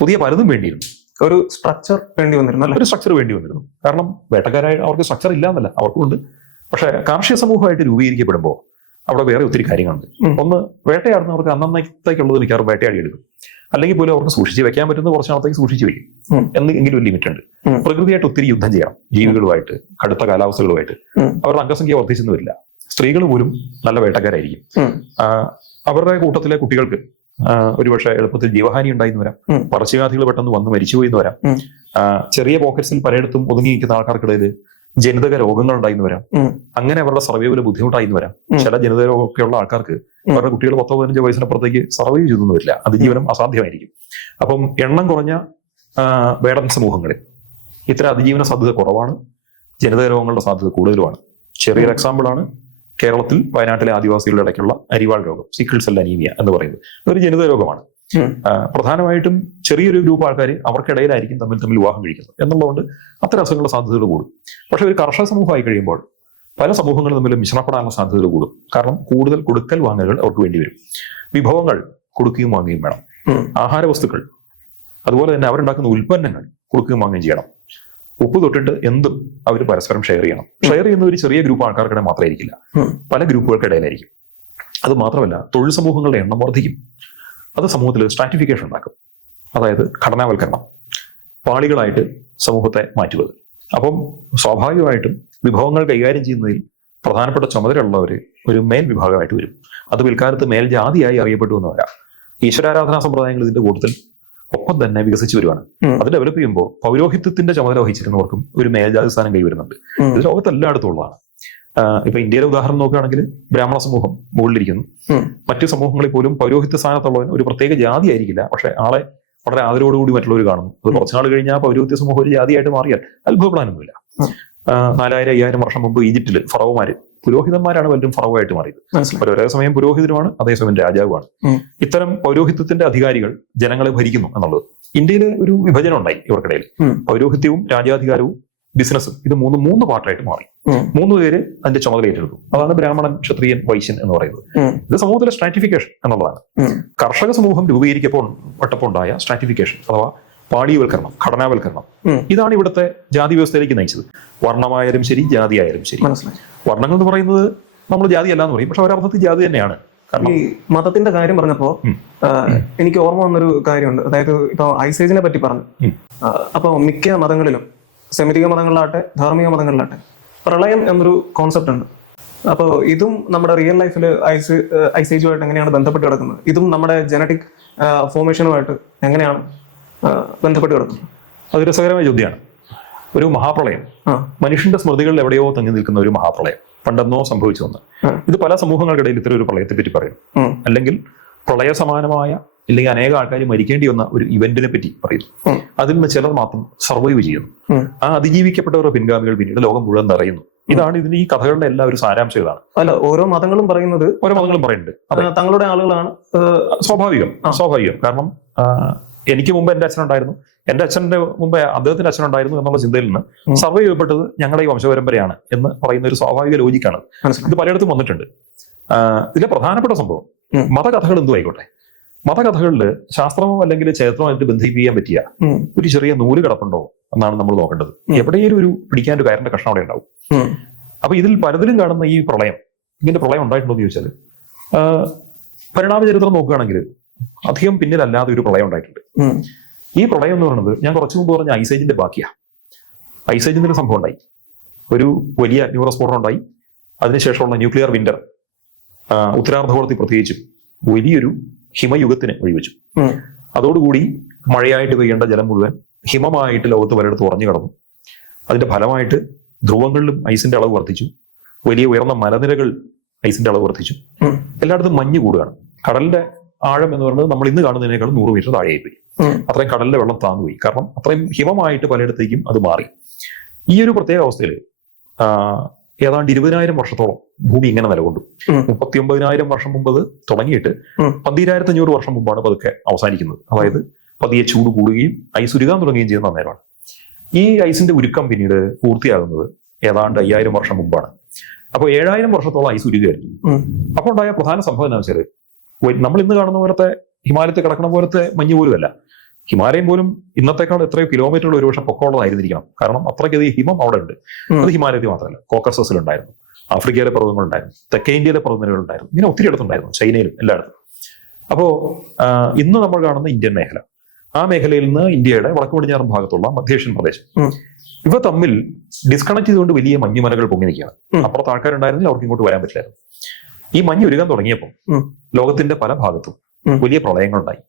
Speaker 1: പുതിയ പലതും വേണ്ടിയിരുന്നു.
Speaker 2: ഒരു സ്ട്രക്ചർ വേണ്ടി വന്നിരുന്നു
Speaker 1: ഒരു സ്ട്രക്ചർ വേണ്ടി വന്നിരുന്നു. കാരണം വേട്ടക്കാരായ അവർക്ക് സ്ട്രക്ചർ ഇല്ല എന്നല്ല. അവർക്കുണ്ട് പക്ഷെ കാർഷിക സമൂഹമായിട്ട് രൂപീകരിക്കപ്പെടുമ്പോൾ അവിടെ വേറെ ഒത്തിരി കാര്യങ്ങളുണ്ട്. ഒന്ന് വേട്ടയാടുന്നവർക്ക് അന്നന്നേക്കുള്ളത് മിക്കവാറും വേട്ടയാടി എടുക്കും. അല്ലെങ്കിൽ പോലും അവർക്ക് സൂക്ഷിച്ച് വെക്കാൻ പറ്റുന്ന കുറച്ച് നാളത്തേക്ക് സൂക്ഷിച്ച് വെക്കും.
Speaker 2: എന്തെങ്കിലും
Speaker 1: എന്നെങ്കിലും ഒരു ലിമിറ്റ് ഉണ്ട്. പ്രകൃതിയായിട്ട് ഒത്തിരി യുദ്ധം ചെയ്യണം. ജീവികളുമായിട്ട് കടുത്ത കാലാവസ്ഥകളുമായിട്ട്. അവരുടെ അംഗസംഖ്യ വർദ്ധിച്ചെന്ന് വരില്ല. സ്ത്രീകൾ പോലും നല്ല വേട്ടക്കാരായിരിക്കും. അവരുടെ കൂട്ടത്തിലെ കുട്ടികൾക്ക് ഒരുപക്ഷെ എളുപ്പത്തിൽ ജീവഹാനി ഉണ്ടായിന്ന് വരാം.
Speaker 2: ഉം.
Speaker 1: പെട്ടെന്ന് വന്ന് മരിച്ചുപോയി എന്ന് വരാം. ചെറിയ പോക്കറ്റ്സിൽ പലയിടത്തും ഒതുങ്ങി നിൽക്കുന്ന ആൾക്കാർക്കിടയിൽ ജനിതക രോഗങ്ങൾ ഉണ്ടായിന്ന് വരാം. അങ്ങനെ അവരുടെ സർവൈവൽ ബുദ്ധിമുട്ടായിന്ന് വരാം. ചില ജനിതക രോഗമൊക്കെയുള്ള ആൾക്കാർക്ക്. അവരുടെ കുട്ടികൾ പത്തോ പതിനഞ്ചോ വയസ്സിനപ്പുറത്തേക്ക് സർവൈവ് ചെയ്തൊന്നും വരില്ല. അതിജീവനം അസാധ്യമായിരിക്കും. അപ്പം എണ്ണം കുറഞ്ഞ വേടൻ സമൂഹങ്ങളിൽ ഇത്ര അതിജീവന സാധ്യത കുറവാണ്. ജനിതക രോഗങ്ങളുടെ സാധ്യത കൂടുതലുമാണ്. ചെറിയൊരു എക്സാമ്പിൾ ആണ് കേരളത്തിൽ വയനാട്ടിലെ ആദിവാസികളുടെ ഇടയ്ക്കുള്ള അരിവാൾ രോഗം സിക്കിൾ സെൽ അനീമിയ എന്ന് പറയുന്നത്. അതൊരു ജനിതക രോഗമാണ്. പ്രധാനമായിട്ടും ചെറിയൊരു ഗ്രൂപ്പ് ആൾക്കാർ അവർക്കിടയിലായിരിക്കും തമ്മിൽ തമ്മിൽ വിവാഹം കഴിക്കുന്നത്. എന്നുള്ളതുകൊണ്ട് അത്തരം അസുഖങ്ങളുടെ സാധ്യതകൾ കൂടും. പക്ഷെ ഒരു കർഷക സമൂഹമായി കഴിയുമ്പോൾ പല സമൂഹങ്ങളും തമ്മിൽ മിശ്രപ്പെടാനുള്ള സാധ്യതകൾ കൂടും. കാരണം കൂടുതൽ കൊടുക്കൽ വാങ്ങലുകൾ അവർക്ക് വേണ്ടി വരും. വിഭവങ്ങൾ കൊടുക്കുകയും വാങ്ങുകയും വേണം. ആഹാര വസ്തുക്കൾ അതുപോലെ തന്നെ അവരുണ്ടാക്കുന്ന ഉൽപ്പന്നങ്ങൾ കൊടുക്കുകയും വാങ്ങുകയും ചെയ്യണം. ഉപ്പ് തൊട്ടിട്ട് എന്തും അവർ പരസ്പരം ഷെയർ ചെയ്യണം. ഷെയർ ചെയ്യുന്ന ഒരു ചെറിയ ഗ്രൂപ്പ് ആൾക്കാർക്കിടെ മാത്രമായിരിക്കില്ല. പല ഗ്രൂപ്പുകൾക്കിടയിലായിരിക്കും അത് മാത്രമല്ല തൊഴിൽ സമൂഹങ്ങളുടെ എണ്ണം വർദ്ധിക്കും. അത് സമൂഹത്തിൽ സ്ട്രാറ്റിഫിക്കേഷൻ ഉണ്ടാക്കും. അതായത് ഘടനാവൽക്കരണം. പാളികളായിട്ട് സമൂഹത്തെ മാറ്റുന്നത് അപ്പം സ്വാഭാവികമായിട്ടും വിഭവങ്ങൾ കൈകാര്യം ചെയ്യുന്നതിൽ പ്രധാനപ്പെട്ട ചുമതലയുള്ളവർ ഒരു മേൽ വിഭാഗമായിട്ട് വരും. അത് പിൽക്കാലത്ത് മേൽജാതിയായി അറിയപ്പെട്ടു എന്ന് വരാം ഈശ്വരാരാധനാ സമ്പ്രദായങ്ങൾ ഇതിന്റെ കൂടുതൽ ഒപ്പം തന്നെ വികസിച്ചു വരുവാണ്. അത് ഡെവലപ്പ് ചെയ്യുമ്പോൾ പൗരോഹിത്യത്തിന്റെ ചുമതല വഹിച്ചിരുന്നവർക്കും ഒരു മേൽജാതി സ്ഥാനം കൈവരുന്നുണ്ട്. ഇത് ലോകത്ത് എല്ലായിടത്തും ഉള്ളതാണ്. ഇപ്പൊ ഇന്ത്യയിലെ ഉദാഹരണം നോക്കുകയാണെങ്കിൽ ബ്രാഹ്മണ സമൂഹം മുകളിലിരിക്കുന്നു. മറ്റു സമൂഹങ്ങളിൽ പോലും പൗരോഹിത്യ സ്ഥാനത്തുള്ളവൻ ഒരു പ്രത്യേക ജാതി ആയിരിക്കില്ല. പക്ഷെ ആളെ വളരെ ആദരവോടുകൂടി മറ്റുള്ളവർ കാണുന്നു. അത് കുറച്ചുനാൾ കഴിഞ്ഞാൽ പൗരോഹിത്യ സമൂഹം ഒരു ജാതിയായിട്ട് മാറിയാൽ അത്ഭുതപ്പെടാനൊന്നുമില്ല. നാലായിരം അയ്യായിരം വർഷം മുമ്പ് ഈജിപ്തിൽ ഫറവുമാര് പുരോഹിതന്മാരാണ് പലരും ഫറവായിട്ട് മാറിയത്. ഒരേ സമയം പുരോഹിതനുമാണ് അതേസമയം രാജാവുമാണ്. ഇത്തരം പൗരോഹിത്യത്തിന്റെ അധികാരികൾ ജനങ്ങളെ ഭരിക്കുന്നു എന്നുള്ളത്. ഇന്ത്യയിൽ ഒരു വിഭജനം ഉണ്ടായി ഇവർക്കിടയിൽ. പൗരോഹിത്യവും രാജാധികാരവും ബിസിനസ്സും. ഇത് മൂന്ന് മൂന്ന് പാർട്ടായിട്ട് മാറി. മൂന്ന് പേര് അതിന്റെ ചുമതല ഏറ്റെടുത്തു. അതാണ് ബ്രാഹ്മണൻ ക്ഷത്രിയൻ വൈശ്യൻ എന്ന് പറയുന്നത്. ഇത് സമൂഹത്തിലെ സ്ട്രാറ്റിഫിക്കേഷൻ എന്നുള്ളതാണ്. കർഷക സമൂഹം രൂപീകരിക്കപ്പോൾ വട്ടപ്പുണ്ടായ സ്ട്രാറ്റിഫിക്കേഷൻ അഥവാ പാടിയവൽക്കരണം ഘടനാവൽക്കരണം. ഇതാണ് ഇവിടുത്തെ ജാതി വ്യവസ്ഥയിലേക്ക് നയിച്ചത്. വർണമായാലും ശരി ജാതി ആയാലും
Speaker 2: ശരി
Speaker 1: വർണങ്ങൾ എന്ന് പറയുന്നത് നമ്മൾ ജാതി അല്ല എന്ന് പറയും. പക്ഷെ ഒരർത്ഥത്തിൽ ജാതി തന്നെയാണ്. കാരണം
Speaker 2: ഈ മതത്തിന്റെ കാര്യം പറഞ്ഞപ്പോ എനിക്ക് ഓർമ്മ വന്നൊരു കാര്യമുണ്ട്. അതായത് ഇപ്പൊ ഐസേജിനെ പറ്റി പറഞ്ഞു. അപ്പൊ മിക്ക മതങ്ങളിലും സെമിറ്റിക മതങ്ങളിലാട്ടെ ധാർമ്മിക മതങ്ങളിലാട്ടെ പ്രളയം എന്നൊരു കോൺസെപ്റ്റ് ഉണ്ട്. അപ്പോൾ ഇതും നമ്മുടെ റിയൽ ലൈഫിൽ ഐസ് ഐസേജുമായിട്ട് എങ്ങനെയാണ് ബന്ധപ്പെട്ട് കിടക്കുന്നത്? ഇതും നമ്മുടെ ജനറ്റിക് ഫോർമേഷനുമായിട്ട് എങ്ങനെയാണ് ബന്ധപ്പെട്ട് കിടക്കുന്നത്?
Speaker 1: അത് രസകരമായ ചോദ്യമാണ്. ഒരു മഹാപ്രളയം.
Speaker 2: ആ.
Speaker 1: മനുഷ്യന്റെ സ്മൃതികളിൽ എവിടെയോ തങ്ങി നിൽക്കുന്ന ഒരു മഹാപ്രളയം. പണ്ടെന്നോ സംഭവിച്ചു വന്ന്. ഇത് പല സമൂഹങ്ങൾക്കിടയിൽ ഇത്തരം ഒരു പ്രളയത്തെ പറ്റി പറയും അല്ലെങ്കിൽ പ്രളയ സമാനമായ അല്ലെങ്കിൽ അനേകം ആൾക്കാർ മരിക്കേണ്ടി വന്ന ഒരു ഇവന്റിനെ പറ്റി പറയുന്നു. അതിൽ നിന്ന് ചിലർ മാത്രം സർവൈവ് ചെയ്യുന്നു. ആ അതിജീവിക്കപ്പെട്ടവരുടെ പിൻഗാമികൾ പിന്നീട് ലോകം മുഴുവൻ നിറയുന്നു. ഇതാണ് ഇതിന് ഈ കഥകളുടെ എല്ലാ ഒരു സാരാംശം ഇതാണ്
Speaker 2: അല്ല ഓരോ മതങ്ങളും പറയുന്നത്
Speaker 1: ഓരോ മതങ്ങളും പറയുന്നുണ്ട്.
Speaker 2: തങ്ങളുടെ ആളുകളാണ്
Speaker 1: സ്വാഭാവികം സ്വാഭാവികം. കാരണം എനിക്ക് മുമ്പ് എന്റെ അച്ഛനുണ്ടായിരുന്നു. എന്റെ അച്ഛന്റെ മുമ്പ് അദ്ദേഹത്തിന്റെ അച്ഛനുണ്ടായിരുന്നു എന്നുള്ള ചിന്തയിൽ നിന്ന്. സർവൈവ് ചെയ്യപ്പെട്ടത് ഞങ്ങളുടെ ഈ വംശപരമ്പരയാണ് എന്ന് പറയുന്ന ഒരു സ്വാഭാവിക ലോജിക്കാണ് ഇത് പലയിടത്തും വന്നിട്ടുണ്ട്. ഇതിലെ പ്രധാനപ്പെട്ട സംഭവം. മതകഥകൾ എന്തു ആയിക്കോട്ടെ മതകഥകളിൽ ശാസ്ത്രമോ അല്ലെങ്കിൽ ചരിത്രമായിട്ട് ബന്ധിപ്പിക്കാൻ പറ്റിയ ഒരു ചെറിയ നൂൽ കിടപ്പുണ്ടോ എന്നാണ് നമ്മൾ നോക്കേണ്ടത്. എവിടെയെങ്കിലും ഒരു പിടിക്കാൻ ഒരു കയറിന്റെ കഷ്ണം അവിടെ ഉണ്ടാവും. അപ്പൊ ഇതിൽ പലതിലും കാണുന്ന ഈ പ്രളയം ഇങ്ങനെ പ്രളയം ഉണ്ടായിട്ടുണ്ടോ എന്ന് ചോദിച്ചാൽ പരിണാമ ചരിത്രം നോക്കുകയാണെങ്കിൽ അധികം പിന്നിലല്ലാതെ ഒരു പ്രളയം ഉണ്ടായിട്ടുണ്ട്. ഈ പ്രളയം എന്ന് പറയുന്നത് ഞാൻ കുറച്ചു മുമ്പ് പറഞ്ഞ ഐസേജിന്റെ ബാക്കിയാ. ഐസേജിന്റെ ഒരു സംഭവം ഉണ്ടായി. ഒരു വലിയ ന്യൂറോസ്ഫോടനം ഉണ്ടായി. അതിനുശേഷമുള്ള ന്യൂക്ലിയർ വിന്റർ ഉത്തരാർദ്ധഗോളത്തിൽ പ്രത്യേകിച്ചും വലിയൊരു ഹിമയുഗത്തിന് വഴിവെച്ചു
Speaker 2: ഉം.
Speaker 1: അതോടുകൂടി മഴയായിട്ട് പെയ്യേണ്ട ജലം മുഴുവൻ ഹിമമായിട്ട് ലോകത്ത് പലയിടത്ത് ഉറഞ്ഞു കിടന്നു. അതിന്റെ ഫലമായിട്ട് ധ്രുവങ്ങളിലും ഐസിന്റെ അളവ് വർദ്ധിച്ചു. വലിയ ഉയർന്ന മലനിരകൾ ഐസിന്റെ അളവ് വർദ്ധിച്ചു. എല്ലായിടത്തും മഞ്ഞ് കൂടുകയാണ്. കടലിന്റെ ആഴം എന്ന് പറയുന്നത് നമ്മൾ ഇന്ന് കാണുന്നതിനേക്കാൾ നൂറ് മീറ്റർ താഴെയായി പോയി. അത്രയും കടലിലെ വെള്ളം താന്നുപോയി. കാരണം അത്രയും ഹിമമായിട്ട് പലയിടത്തേക്കും അത് മാറി. ഈ ഒരു പ്രത്യേക അവസ്ഥയിൽ ഏതാണ്ട് ഇരുപതിനായിരം വർഷത്തോളം ഭൂമി ഇങ്ങനെ നിലകൊണ്ടു. മുപ്പത്തി ഒമ്പതിനായിരം വർഷം മുമ്പ് അത് തുടങ്ങിയിട്ട്. പന്തിരായിരത്തി അഞ്ഞൂറ് വർഷം മുമ്പാണ് പതുക്കെ അവസാനിക്കുന്നത് അതായത് പതിയെ ചൂട് കൂടുകയും ഐസ് ഉരുകാൻ തുടങ്ങുകയും ചെയ്യുന്ന നേരമാണ് ഈ ഐസിന്റെ ഉരുക്കം പിന്നീട് പൂർത്തിയാകുന്നത് ഏതാണ്ട് അയ്യായിരം വർഷം മുമ്പാണ് അപ്പോൾ ഏഴായിരം വർഷത്തോളം ഐസ് ഉരുകയായിരുന്നു. അപ്പോൾ ഉണ്ടായ പ്രധാന സംഭവം എന്താണെന്ന് വെച്ചാൽ നമ്മൾ ഇന്ന് കാണുന്ന പോലത്തെ ഹിമാലയത്തിൽ കിടക്കുന്ന പോലത്തെ മഞ്ഞ് പോലും അല്ല ഹിമാലയം പോലും ഇന്നത്തെക്കാൾ എത്രയോ കിലോമീറ്ററുകൾ ഒരുപക്ഷെ പൊക്കമുള്ളതായിരുന്നിരിക്കണം. കാരണം അത്രയ്ക്കധികം ഹിമം അവിടെ ഉണ്ട്. അത് ഹിമാലയത്തിൽ മാത്രമല്ല കോക്കസസിൽ ഉണ്ടായിരുന്നു ആഫ്രിക്കയിലെ പർവതങ്ങളുണ്ടായിരുന്നു തെക്കേ ഇന്ത്യയിലെ പർവതങ്ങളുണ്ടായിരുന്നു ഇങ്ങനെ ഒത്തിരി ഇടത്തുണ്ടായിരുന്നു ചൈനയിലും എല്ലായിടത്തും. അപ്പോ ആ, ഇന്ന് നമ്മൾ കാണുന്ന ഇന്ത്യൻ മേഖല. ആ മേഖലയിൽ നിന്ന് ഇന്ത്യയുടെ വടക്കു പടിഞ്ഞാറൻ ഭാഗത്തുള്ള മധ്യേഷ്യൻ പ്രദേശം. ഇവ തമ്മിൽ ഡിസ്കണക്ട് ചെയ്തുകൊണ്ട് വലിയ മഞ്ഞുമലകൾ പൊങ്ങി നിൽക്കുകയാണ്. അപ്പുറത്ത് ആൾക്കാരുണ്ടായിരുന്നില്ല അവർക്ക് ഇങ്ങോട്ട് വരാൻ പറ്റില്ലായിരുന്നു. ഈ മഞ്ഞ് ഉരുകാൻ തുടങ്ങിയപ്പോൾ ലോകത്തിന്റെ പല ഭാഗത്തും വലിയ പ്രളയങ്ങളുണ്ടായി.